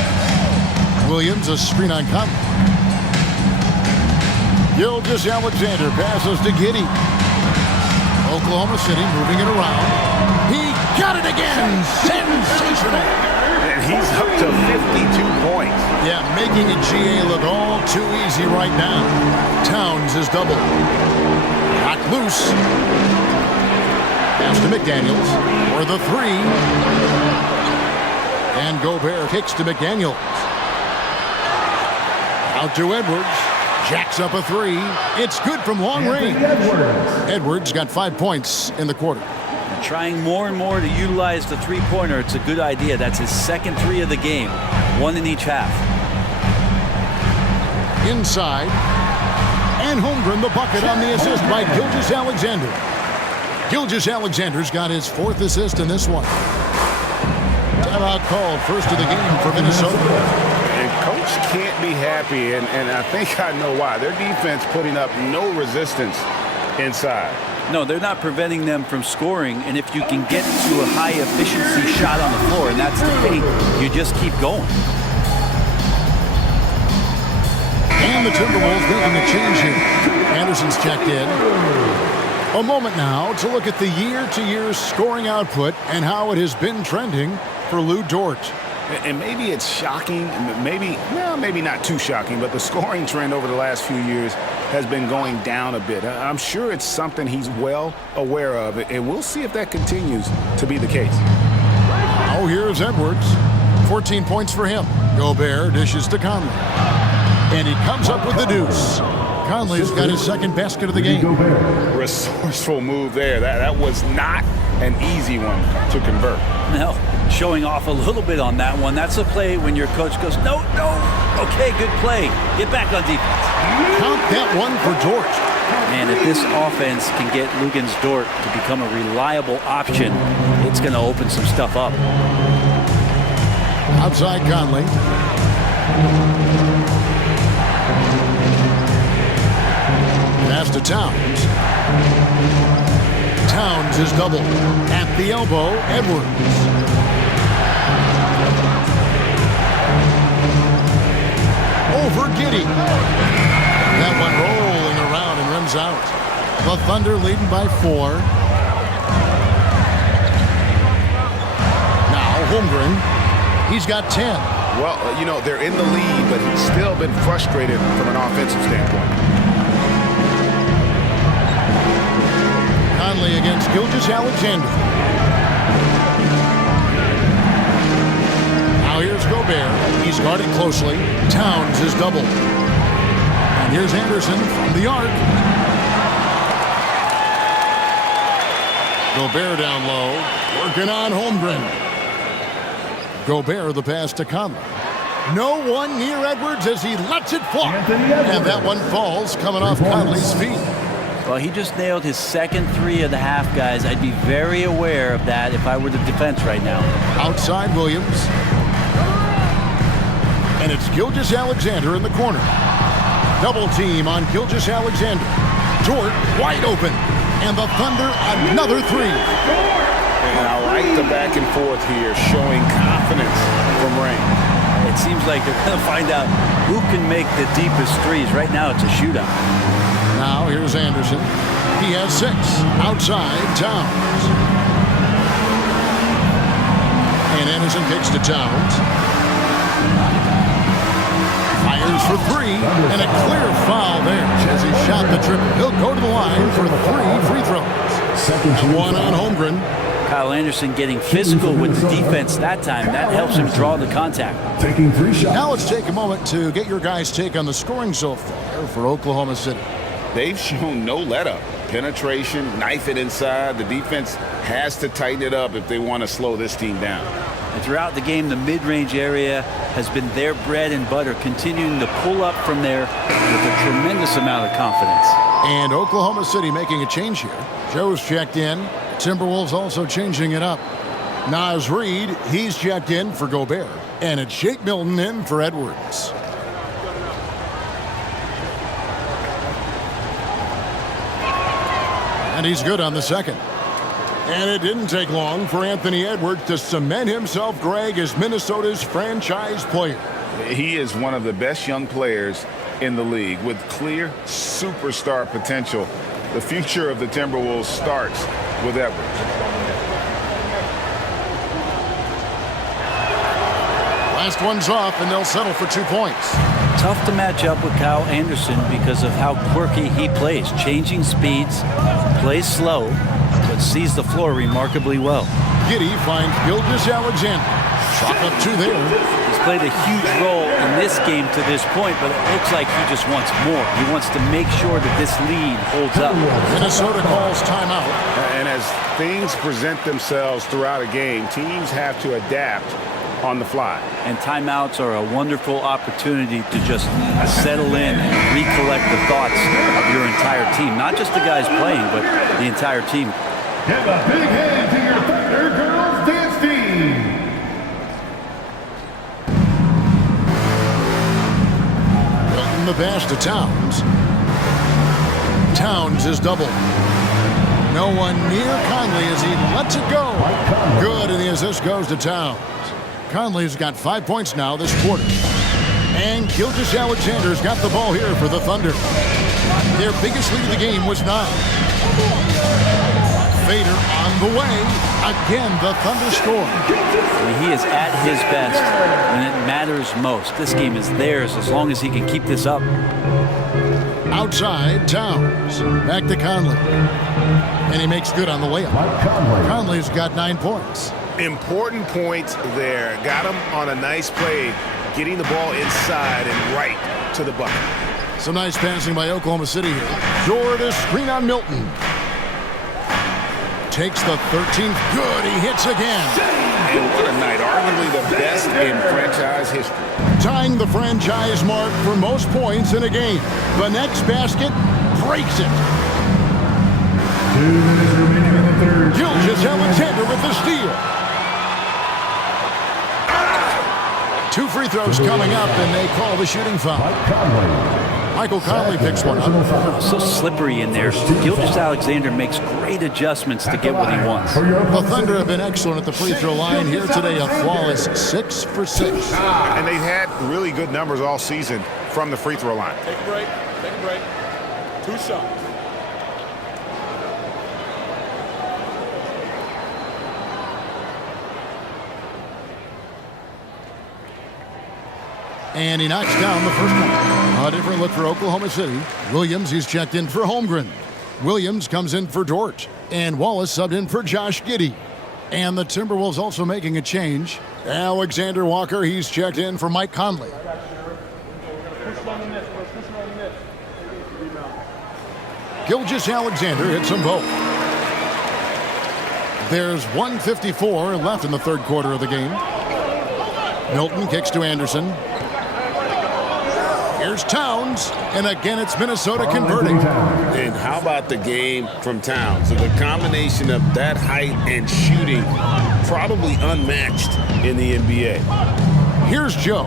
Williams, a screen on Conley. Gilgeous-Alexander passes to Giddey. Oklahoma City moving it around. He got it again! Sensational! And he's up to 52 points. Yeah, making a GA look all too easy right now. Towns is doubled. Got loose. Pass to McDaniels for the 3. And Gobert kicks to McDaniels. Out to Edwards. Jacks up a 3. It's good from long range. Edwards got 5 points in the quarter. And trying more and more to utilize the three-pointer. It's a good idea. That's his second 3 of the game. 1 in each half. Inside. And Holmgren the bucket on the assist by Gilgeous-Alexander. Gilgeous-Alexander's got his 4th assist in this one. Timeout called, first of the game for Minnesota. And coach can't be happy, and I think I know why. Their defense putting up no resistance inside. No, they're not preventing them from scoring, and if you can get to a high-efficiency shot on the floor, and that's the paint, you just keep going. And the Timberwolves making a change here. Anderson's checked in. A moment now to look at the year-to-year scoring output and how it has been trending for Lou Dort. And maybe it's shocking, maybe not too shocking, but the scoring trend over the last few years has been going down a bit. I'm sure it's something he's well aware of, and we'll see if that continues to be the case. Oh, here's Edwards. 14 points for him. Gobert dishes to Conley. And he comes up with the deuce. Conley's got his 2nd basket of the game. Resourceful move there. That was not an easy one to convert. No, showing off a little bit on that one. That's a play when your coach goes, no. Okay, good play. Get back on defense. Count that one for Dort. And if this offense can get Luguentz Dort to become a reliable option, it's going to open some stuff up. Outside Conley. Pass to Towns. Towns is double. At the elbow, Edwards. Over Giddey. That one rolling around and rims out. The Thunder leading by 4. Now Holmgren. He's got 10. Well, they're in the lead, but he's still been frustrated from an offensive standpoint. Conley against Gilgeous-Alexander. Now here's Gobert. He's guarded closely. Towns is doubled. And here's Anderson from the arc. Gobert down low. Working on Holmgren. Gobert the pass to Conley. No one near Edwards as he lets it fly. And that one falls coming off Conley's feet. Well, he just nailed his 2nd 3 of the half, guys. I'd be very aware of that if I were the defense right now. Outside Williams. And it's Gilgeous-Alexander in the corner. Double team on Gilgeous-Alexander. Dort wide open. And the Thunder another 3. And I like the back and forth here, showing confidence from Rain. It seems like they're going to find out who can make the deepest threes. Right now, it's a shootout. Now here's Anderson. He has 6. Outside, Towns. And Anderson kicks to Towns. Fires for 3. And a clear foul there as he shot the triple. He'll go to the line for 3 free throws. 1 on Holmgren. Kyle Anderson getting physical with the defense that time. That helps him draw the contact. Taking 3 shots. Now let's take a moment to get your guys' take on the scoring so far for Oklahoma City. They've shown no let-up. Penetration, knife it inside. The defense has to tighten it up if they want to slow this team down. And throughout the game, the mid-range area has been their bread and butter, continuing to pull up from there with a tremendous amount of confidence. And Oklahoma City making a change here. Joe's checked in. Timberwolves also changing it up. Naz Reid, he's checked in for Gobert. And it's Shake Milton in for Edwards. And he's good on the second. And it didn't take long for Anthony Edwards to cement himself, Greg, as Minnesota's franchise player. He is one of the best young players in the league with clear superstar potential. The future of the Timberwolves starts with Edwards. Last one's off, and they'll settle for 2 points. Tough to match up with Kyle Anderson because of how quirky he plays. Changing speeds, plays slow, but sees the floor remarkably well. Giddey finds Gilgeous-Alexander. Chalk up 2 there. He's played a huge role in this game to this point, but it looks like he just wants more. He wants to make sure that this lead holds up. Minnesota calls timeout. And as things present themselves throughout a game, teams have to adapt on the fly. And timeouts are a wonderful opportunity to just settle in and recollect the thoughts of your entire team. Not just the guys playing, but the entire team. Give a big hand to your Thunder Girls dance team. Milton the pass to Towns. Towns is doubled. No one near Conley as he lets it go. Good, and the assist goes to Towns. Conley's got 5 points now this quarter. And Gilgeous Alexander's got the ball here for the Thunder. Their biggest lead of the game was 9. Fader on the way. Again, the Thunder score. He is at his best when it matters most. This game is theirs as long as he can keep this up. Outside, Towns. Back to Conley. And he makes good on the way up. Conley's got 9 points. Important points there. Got him on a nice play, getting the ball inside and right to the bucket. Some nice passing by Oklahoma City here. Jordan screen on Milton. Takes the 13th. Good, he hits again. And what a night. Arguably the best in franchise history. Tying the franchise mark for most points in a game. The next basket breaks it. 2 minutes remaining in the third. Gilgeous Alexander with the steal. 2 free throws coming up, and they call the shooting foul. Michael Conley picks one up. So slippery in there. Gilgeous Alexander makes great adjustments to get what he wants. The Thunder have been excellent at the free throw line here today, a flawless 6 for 6. And they've had really good numbers all season from the free throw line. Take a break. Take a break. 2 shots. And he knocks down the first one. A different look for Oklahoma City. Williams, he's checked in for Holmgren. Williams comes in for Dort. And Wallace subbed in for Josh Giddey. And the Timberwolves also making a change. Alexander Walker, he's checked in for Mike Conley. Gilgeous Alexander hits them both. There's 1:54 left in the third quarter of the game. Milton kicks to Anderson. Here's Towns, and again it's Minnesota converting. And how about the game from Towns? So the combination of that height and shooting, probably unmatched in the NBA. Here's Joe.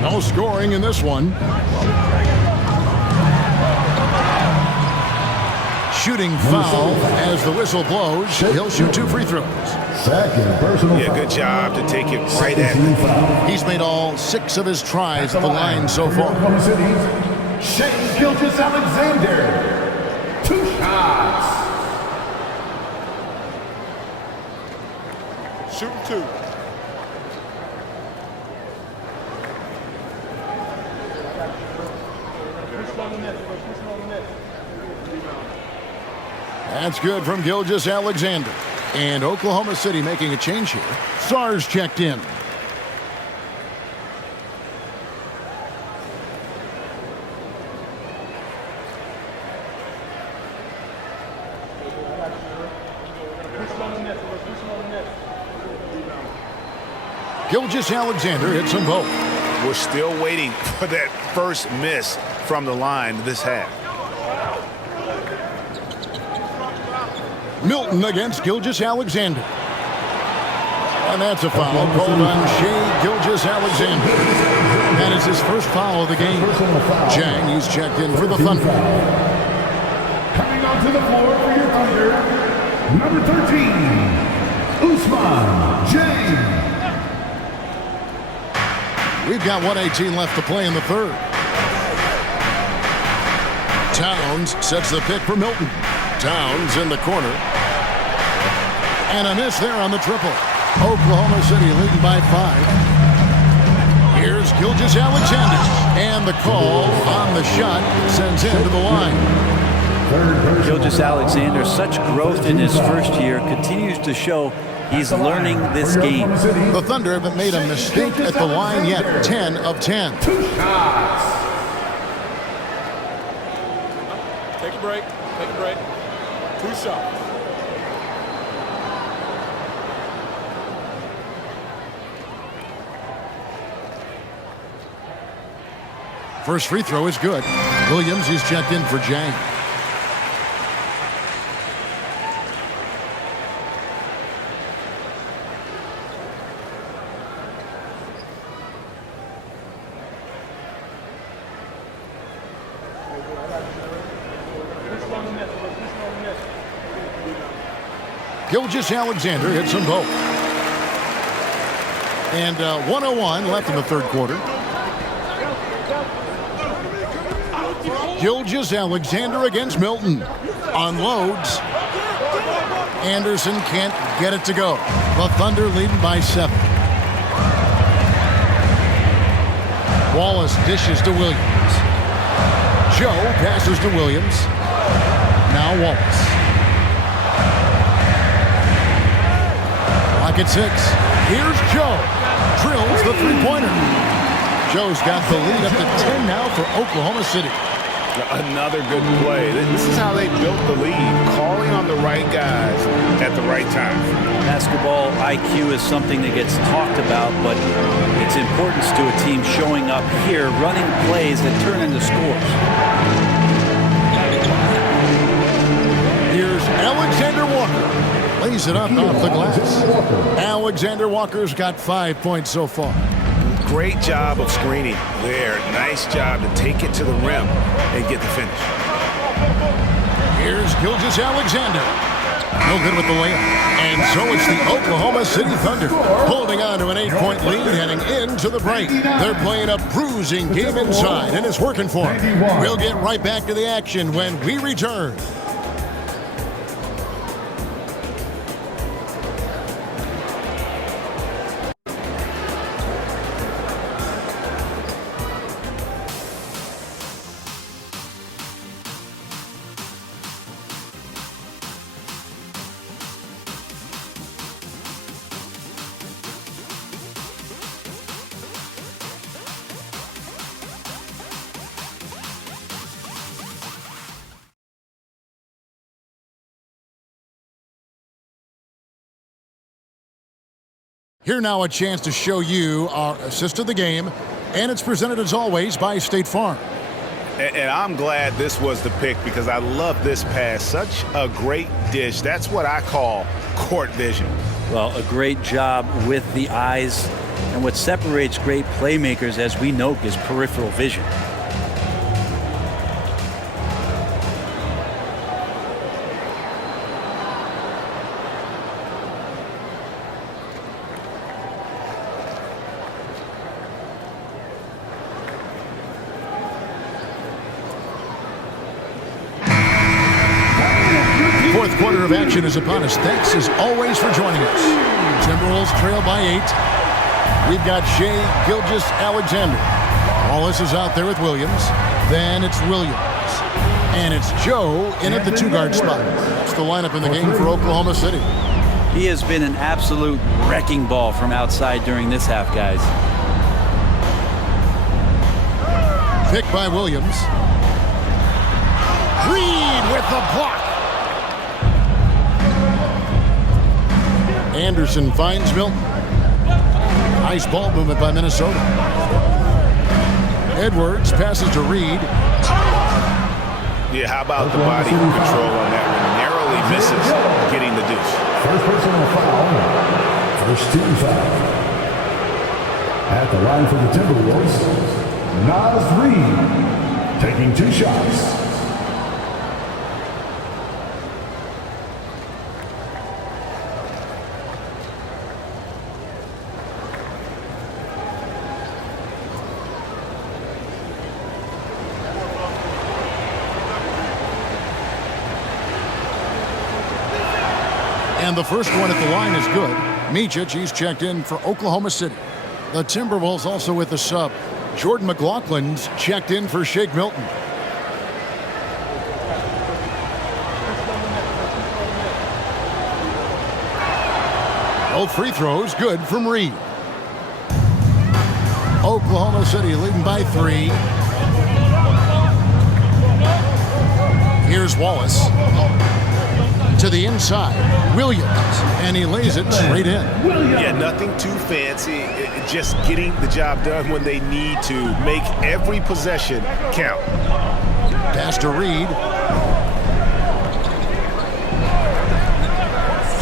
No scoring in this one. Shooting foul as the whistle blows. He'll shoot 2 free throws. Second personal foul. Yeah, good job to take it right at him. He's made all 6 of his tries at the line so far. Shane Gilgeous Alexander. 2 shots. Shooting 2. That's good from Gilgeous Alexander. And Oklahoma City making a change here. Sars checked in. Gilgeous Alexander hits them both. We're still waiting for that first miss from the line this half. Milton against Gilgeous Alexander. And that's a foul called on Shea Gilgeous Alexander. That is his first foul of the game. Jang, he's checked in for the Thunder. Coming onto the floor for your Thunder, number 13, Usman Jang. We've got 1:18 left to play in the third. Towns sets the pick for Milton. Towns in the corner. And a miss there on the triple. Oklahoma City leading by 5. Here's Gilgeous Alexander. And the call on the shot sends him to the line. Gilgeous Alexander, such growth in his first year, continues to show he's learning this game. The Thunder haven't made a mistake at the line yet. 10 of 10. 2 shots. Take a break. Take a break. 2 shots. First free throw is good. Williams is checked in for Jang. Gilgeous-Alexander hits them both. And 1:01 left in the third quarter. Gilgeous-Alexander against Milton. Unloads. Anderson can't get it to go. The Thunder leading by 7. Wallace dishes to Williams. Joe passes to Williams. Now Wallace. Lock at 6. Here's Joe. Drills the three-pointer. Joe's got the lead up to 10 now for Oklahoma City. Another good play. This is how they built the lead, calling on the right guys at the right time. Basketball IQ is something that gets talked about, but its importance to a team showing up here, running plays that turn into scores. Here's Alexander Walker. Lays it up off the glass. Alexander Walker's got 5 points so far. Great job of screening there. Nice job to take it to the rim and get the finish. Here's Gilgeous-Alexander. No good with the layup. And so it's the Oklahoma City Thunder holding on to an 8-point lead heading into the break. They're playing a bruising game inside, and it's working for them. We'll get right back to the action when we return. Here now a chance to show you our assist of the game, and it's presented as always by State Farm. And I'm glad this was the pick because I love this pass. Such a great dish. That's what I call court vision. Well, a great job with the eyes, and what separates great playmakers, as we know, is peripheral vision. Fourth quarter of action is upon us. Thanks as always for joining us. Timberwolves trail by 8. We've got Shai Gilgeous-Alexander. Wallace is out there with Williams. Then it's Williams. And it's Joe in at the 2-guard spot. That's the lineup in the game for Oklahoma City. He has been an absolute wrecking ball from outside during this half, guys. Pick by Williams. Reed with the block. Anderson finds Milton. Nice ball movement by Minnesota. Edwards passes to Reed. Yeah, how about the body control on that one? Narrowly misses getting the deuce. First personal foul. First team foul. At the line for the Timberwolves, Naz Reid taking 2 shots. And the first one at the line is good. Micic, he's checked in for Oklahoma City. The Timberwolves also with the sub. Jordan McLaughlin's checked in for Shake Milton. Both free throws good from Reed. Oklahoma City leading by 3. Here's Wallace. To the inside, Williams, and he lays it straight in. Yeah, nothing too fancy. Just getting the job done when they need to. Make every possession count. Pass to Reed.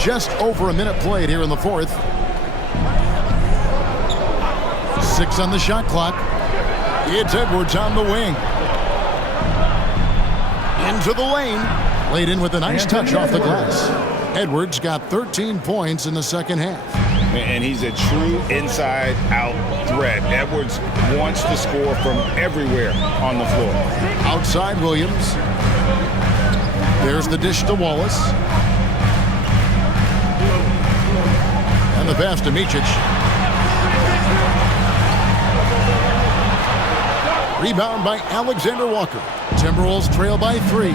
Just over a minute played here in the fourth. 6 on the shot clock. It's Edwards on the wing. Into the lane. Laid in with a nice touch off the glass. Edwards got 13 points in the second half. And he's a true inside-out threat. Edwards wants to score from everywhere on the floor. Outside Williams. There's the dish to Wallace. And the pass to Micic. Rebound by Alexander Walker. Timberwolves trail by 3.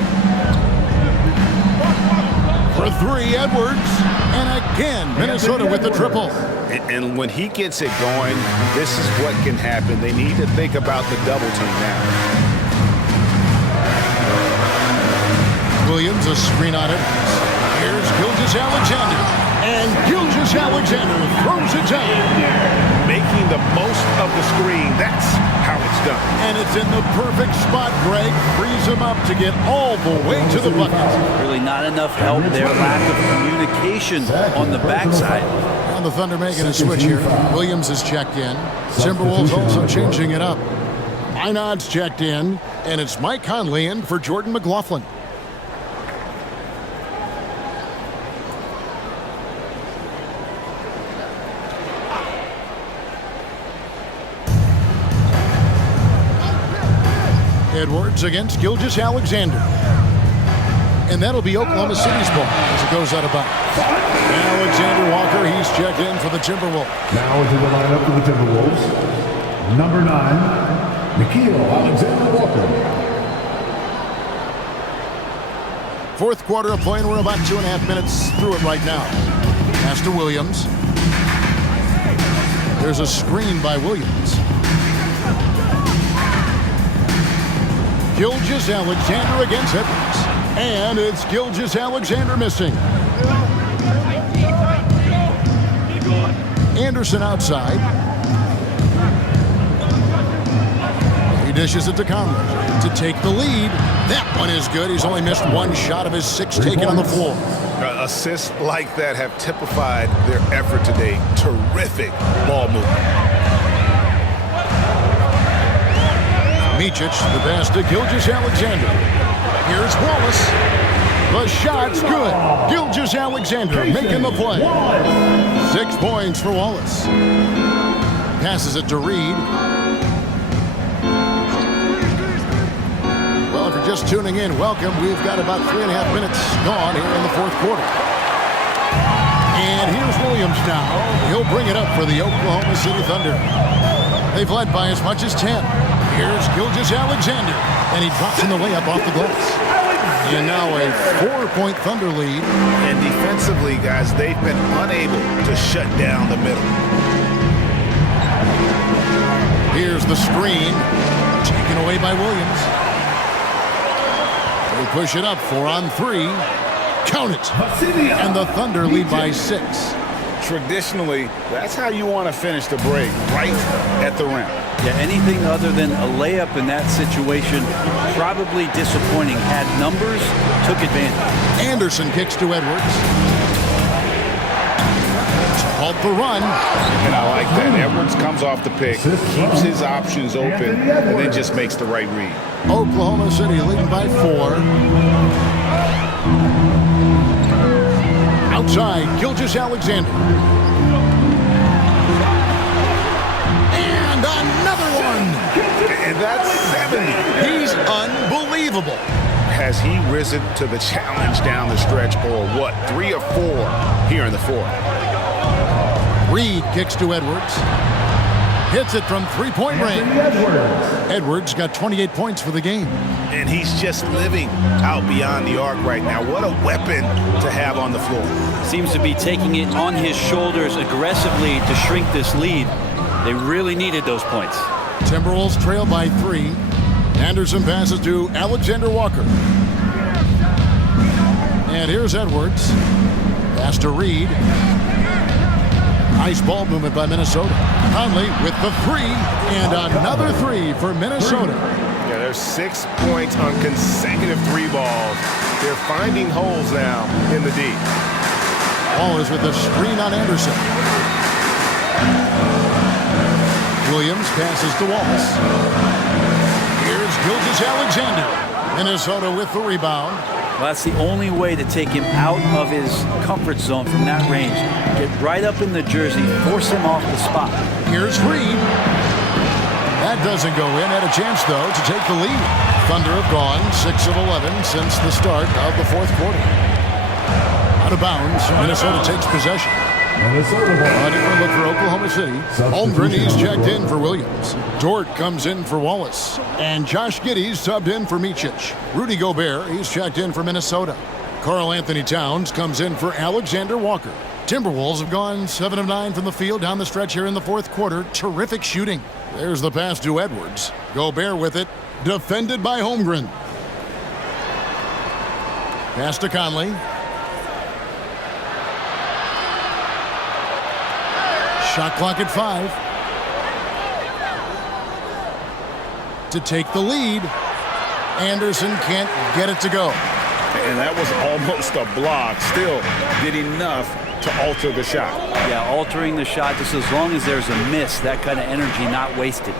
For 3, Edwards. And again, Minnesota with the triple. And when he gets it going, this is what can happen. They need to think about the double team now. Williams, a screen on it. Here's Gilgeous-Alexander. And Gilgeous-Alexander throws it down. Making the most of the screen, that's how it's done. And it's in the perfect spot. Greg frees him up to get all the way to the bucket. Really not enough help there. Lack of communication on the backside. And the Thunder making a switch here. Williams is checked in. Timberwolves also changing it up. Einod's checked in. And it's Mike Conley in for Jordan McLaughlin. Edwards against Gilgeous-Alexander. And that'll be Oklahoma City's ball as it goes out of bounds. Alexander Walker, he's checked in for the Timberwolves. Now into the lineup for the Timberwolves. Number 9, Nickeil Alexander-Walker. Fourth quarter of play, and we're about 2.5 minutes through it right now. Pass to Williams. There's a screen by Williams. Gilgeous-Alexander against Edwards. And it's Gilgeous-Alexander missing. Anderson outside. He dishes it to Conley to take the lead. That one is good. He's only missed 1 shot of his 6 taken on the floor. Assists like that have typified their effort today. Terrific ball movement. Micic, the pass to Gilgeous-Alexander. Here's Wallace. The shot's good. Gilgeous-Alexander making the play. 6 points for Wallace. Passes it to Reed. Well, if you're just tuning in, welcome. We've got about 3.5 minutes gone here in the fourth quarter. And here's Williams now. He'll bring it up for the Oklahoma City Thunder. They've led by as much as 10. Here's Gilgeous-Alexander, and he drops in the layup off the glass. And now a 4-point Thunder lead. And defensively, guys, they've been unable to shut down the middle. Here's the screen, taken away by Williams. They push it up, 4 on 3. Count it. And the Thunder lead by 6. Traditionally, that's how you want to finish the break, right at the rim. Yeah, anything other than a layup in that situation, probably disappointing. Had numbers, took advantage. Anderson kicks to Edwards. Halt the run. And I like that. Edwards comes off the pick, keeps his options open, and then just makes the right read. Oklahoma City leading by 4. Outside, Gilgeous-Alexander. And another one. And that's 70. He's unbelievable. Has he risen to the challenge down the stretch, or what? 3 or 4 here in the fourth. Reed kicks to Edwards. Hits it from 3-point range. Edwards got 28 points for the game. And he's just living out beyond the arc right now. What a weapon to have on the floor. Seems to be taking it on his shoulders aggressively to shrink this lead. They really needed those points. Timberwolves trail by 3. Anderson passes to Alexander Walker. And here's Edwards. Pass to Reed. Nice ball movement by Minnesota. Conley with the three, and another three for Minnesota. Yeah, there's 6 points on consecutive three balls. They're finding holes now in the D. Wallace with the screen on Anderson. Williams passes to Wallace. Here's Gilgeous-Alexander. Minnesota with the rebound. Well, that's the only way to take him out of his comfort zone from that range. Get right up in the jersey, force him off the spot. Here's Reed. That doesn't go in. Had a chance, though, to take the lead. Thunder have gone 6 of 11 since the start of the fourth quarter. Out of bounds, Minnesota takes possession. Minnesota ball. A different look for Oklahoma City. Holmgren, he's checked in for Williams. Dort comes in for Wallace. And Josh Giddey's subbed in for Micic. Rudy Gobert, he's checked in for Minnesota. Karl Anthony Towns comes in for Alexander Walker. Timberwolves have gone 7 of 9 from the field down the stretch here in the fourth quarter. Terrific shooting. There's the pass to Edwards. Gobert with it. Defended by Holmgren. Pass to Conley. Shot clock at 5. To take the lead. Anderson can't get it to go. And that was almost a block. Still did enough to alter the shot. Yeah, altering the shot just as long as there's a miss. That kind of energy not wasted.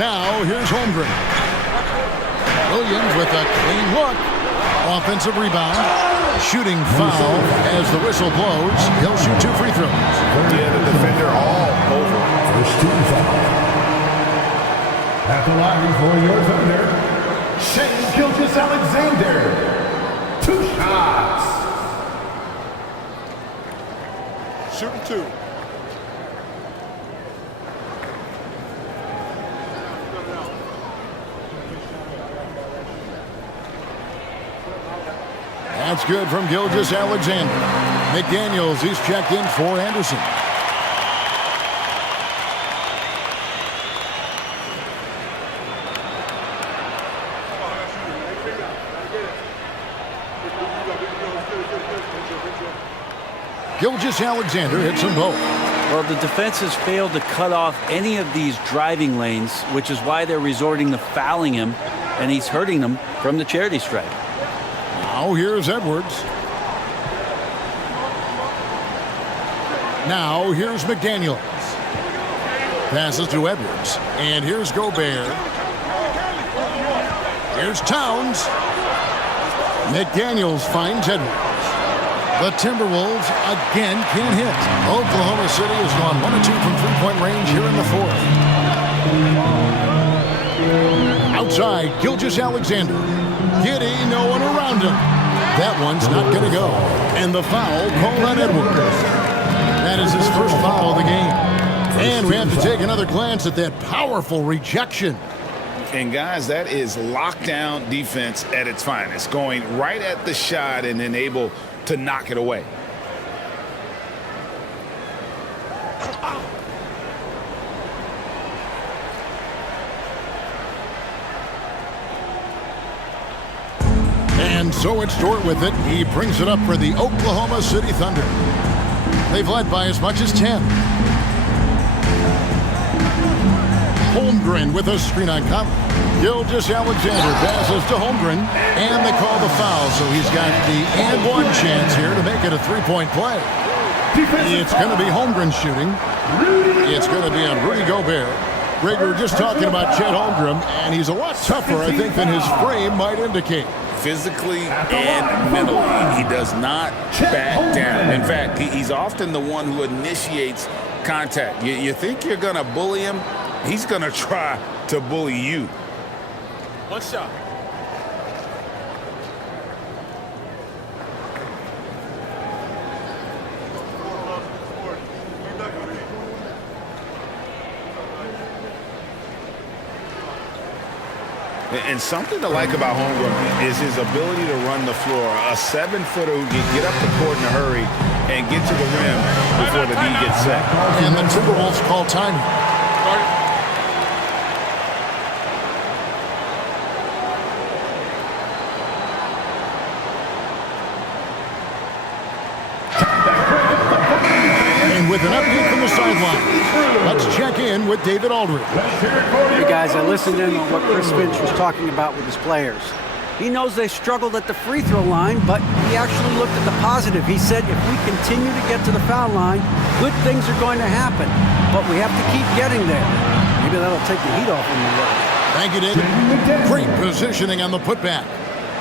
Now here's Holmgren. Williams with a clean look. Offensive rebound. Shooting foul as the whistle blows. He'll shoot 2 free throws. Yeah, the defender all over. First team foul. At the line for your Thunder, Shai Gilgeous-Alexander. 2 shots. Shooting 2. That's good from Gilgeous-Alexander. McDaniels, he's checked in for Anderson. Gilgeous-Alexander hits them both. Well, the defense has failed to cut off any of these driving lanes, which is why they're resorting to fouling him, and he's hurting them from the charity stripe. Now here's Edwards. Now here's McDaniels. Passes to Edwards. And here's Gobert. Here's Towns. McDaniels finds Edwards. The Timberwolves again can't hit. Oklahoma City has gone 1 of 2 from three-point range here in the fourth. Outside, Gilgeous-Alexander. Giddey, no one around him. That one's not going to go. And the foul called on Edwards. That is his first foul of the game. And we have to take another glance at that powerful rejection. And guys, that is lockdown defense at its finest. Going right at the shot and then able to knock it away. And so it's Dort with it. He brings it up for the Oklahoma City Thunder. They've led by as much as 10. Holmgren with a screen on Conley. Gilgeous-Alexander passes to Holmgren, and they call the foul, so he's got the and one chance here to make it a three-point play. It's going to be Holmgren shooting. It's going to be on Rudy Gobert. Greg, we were just talking about Chet Holmgren, and he's a lot tougher, I think, than his frame might indicate. Physically and mentally, he does not back down. In fact, he's often the one who initiates contact. You think you're going to bully him? He's going to try to bully you. 1 shot. And something to like about Holmgren is his ability to run the floor. A 7-footer who can get up the court in a hurry and get to the rim before the D gets set. And the Timberwolves call time. with an update from the sideline. Let's check in with David Aldridge. Hey guys, I listened in on what Chris Finch was talking about with his players. He knows they struggled at the free throw line, but he actually looked at the positive. He said if we continue to get to the foul line, good things are going to happen. But we have to keep getting there. Maybe that'll take the heat off him a little. Thank you, David. Great positioning on the putback.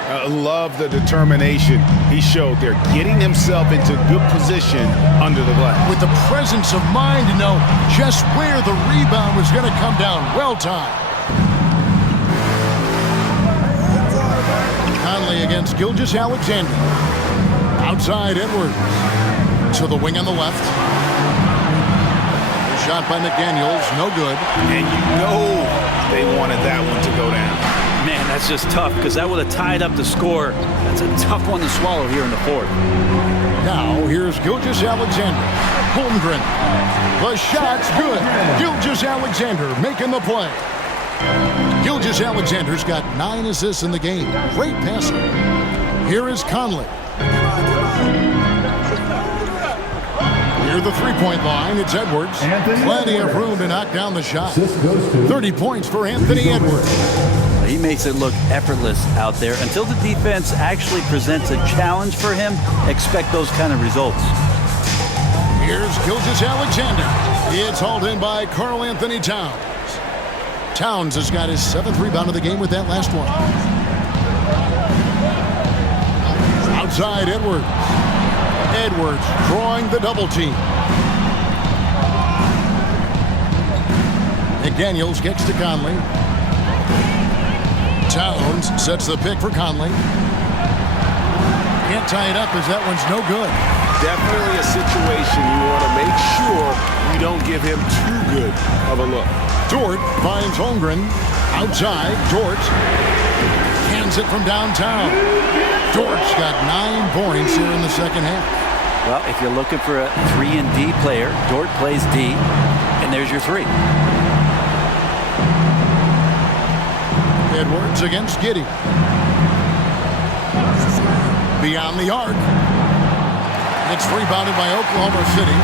I love the determination he showed there, getting himself into good position under the glass. With the presence of mind to know just where the rebound was going to come down. Well timed. Conley against Gilgeous-Alexander. Outside Edwards. To the wing on the left. Shot by McDaniels, no good. And you know they wanted that one to go down. Man, that's just tough because that would have tied up the score. That's a tough one to swallow here in the fourth. Now, here's Gilgeous-Alexander. Holmgren. The shot's good. Gilgeous-Alexander making the play. Gilgeous-Alexander's got 9 assists in the game. Great passer. Here is Conley. Near the three-point line, it's Edwards. Plenty of room to knock down the shot. 30 points for Anthony Edwards. He makes it look effortless out there. Until the defense actually presents a challenge for him, expect those kind of results. Here's Gilgeous-Alexander. It's hauled in by Karl Anthony Towns. Towns has got his 7th rebound of the game with that last one. Outside Edwards. Edwards drawing the double team. McDaniels gets to Conley. Towns sets the pick for Conley. Can't tie it up as that one's no good. Definitely a situation you want to make sure you don't give him too good of a look. Dort finds Holmgren. Outside, Dort hands it from downtown. Dort's got 9 points here in the second half. Well, if you're looking for a 3-and-D player, Dort plays D, and there's your 3. Edwards against Giddey. Beyond the arc. It's rebounded by Oklahoma City.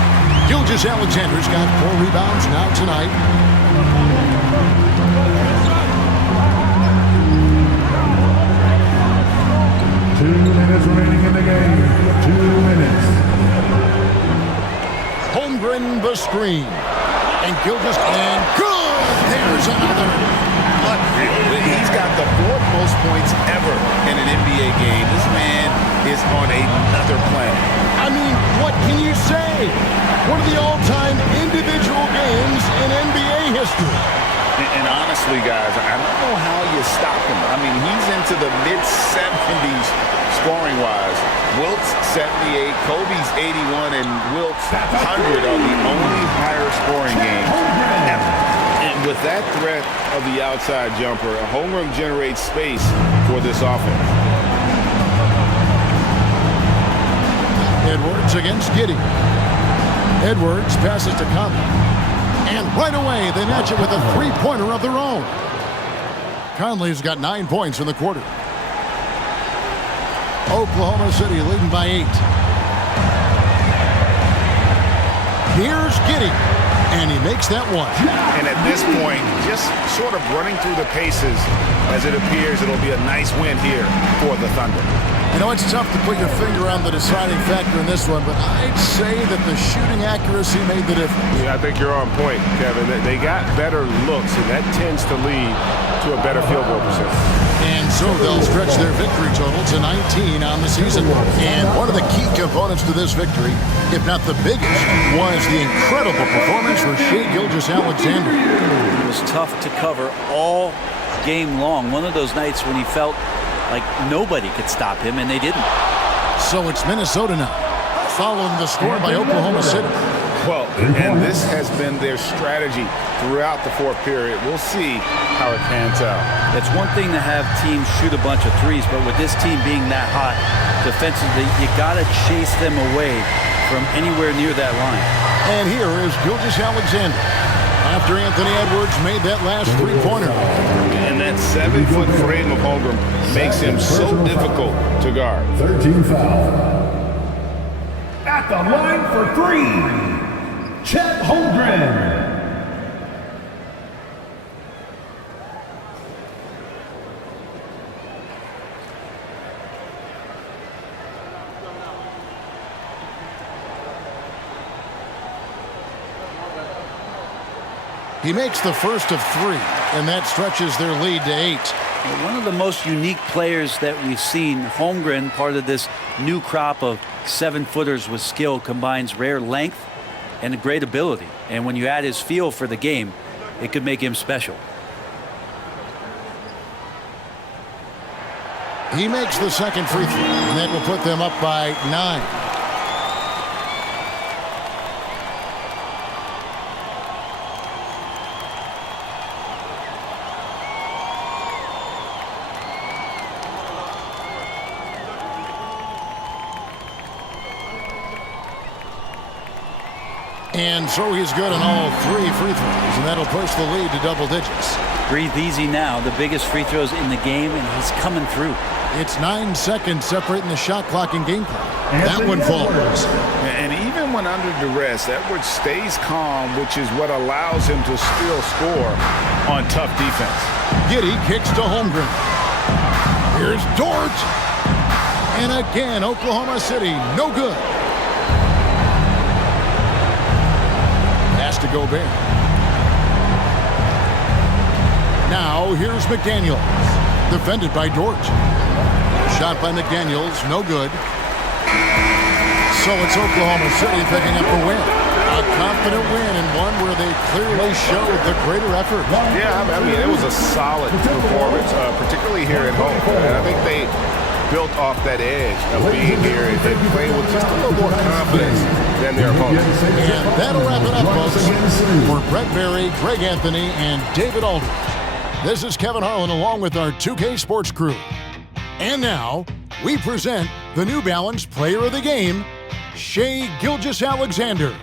Gilgeous-Alexander's got 4 rebounds now tonight. Two minutes remaining in the game. 2 minutes. Holmgren the screen. And Gilgeous, and good! There's another. He's got the 4th most points ever in an NBA game. This man is on another planet. I mean, what can you say? One of the all-time individual games in NBA history. And honestly, guys, I don't know how you stop him. I mean, he's into the mid-70s scoring-wise. Wilt's 78, Kobe's 81, and Wilt's 100 are the only higher scoring games ever. And with that threat of the outside jumper, Holmgren generates space for this offense. Edwards against Giddey. Edwards passes to Conley. And right away, they match it with a 3-pointer of their own. Conley's got 9 points in the quarter. Oklahoma City leading by 8. Here's Giddey. And he makes that one. And at this point, just sort of running through the paces, as it appears it'll be a nice win here for the Thunder. You know, it's tough to put your finger on the deciding factor in this one, but I'd say that the shooting accuracy made the difference. Yeah, I think you're on point, Kevin. They got better looks, and that tends to lead to a better field goal percentage. And so they'll stretch their victory total to 19 on the season. And one of the key components to this victory, if not the biggest, was the incredible performance for Shai Gilgeous-Alexander. It was tough to cover all game long. One of those nights when he felt like nobody could stop him, and they didn't. So it's Minnesota now, following the score by Oklahoma City. Well, and this has been their strategy throughout the 4th period. We'll see how it pans out. It's one thing to have teams shoot a bunch of threes, but with this team being that hot defensively, you got to chase them away from anywhere near that line. And here is Gilgeous-Alexander after Anthony Edwards made that last 3-pointer. And that 7-foot frame of Holmgren makes him so difficult to guard. 13 foul. At the line for 3. Chet Holmgren. He makes the first of 3, and that stretches their lead to 8. One of the most unique players that we've seen, Holmgren, part of this new crop of 7-footers with skill, combines rare length and a great ability. And when you add his feel for the game, it could make him special. He makes the second free throw, and that will put them up by 9. And so he's good on all 3 free throws, and that'll push the lead to double digits. Breathe easy now. The biggest free throws in the game, and he's coming through. It's 9 seconds separating the shot clock and game clock. That one falls. And even when under duress, Edwards stays calm, which is what allows him to still score on tough defense. Giddey kicks to Holmgren. Here's Dort. And again, Oklahoma City, no good. To Gobert. Now here's McDaniels, defended by Dort. Shot by McDaniels, no good. So it's Oklahoma City picking up a win. A confident win, and one where they clearly showed the greater effort. Yeah, I mean, it was a solid performance, particularly here at home. And I think they built off that edge of being here and playing with just a little more confidence than their opponents. And that'll wrap it up, folks. For Brett Berry, Greg Anthony, and David Aldridge, this is Kevin Harlan along with our 2K Sports crew. And now, we present the New Balance Player of the Game, Shai Gilgeous-Alexander.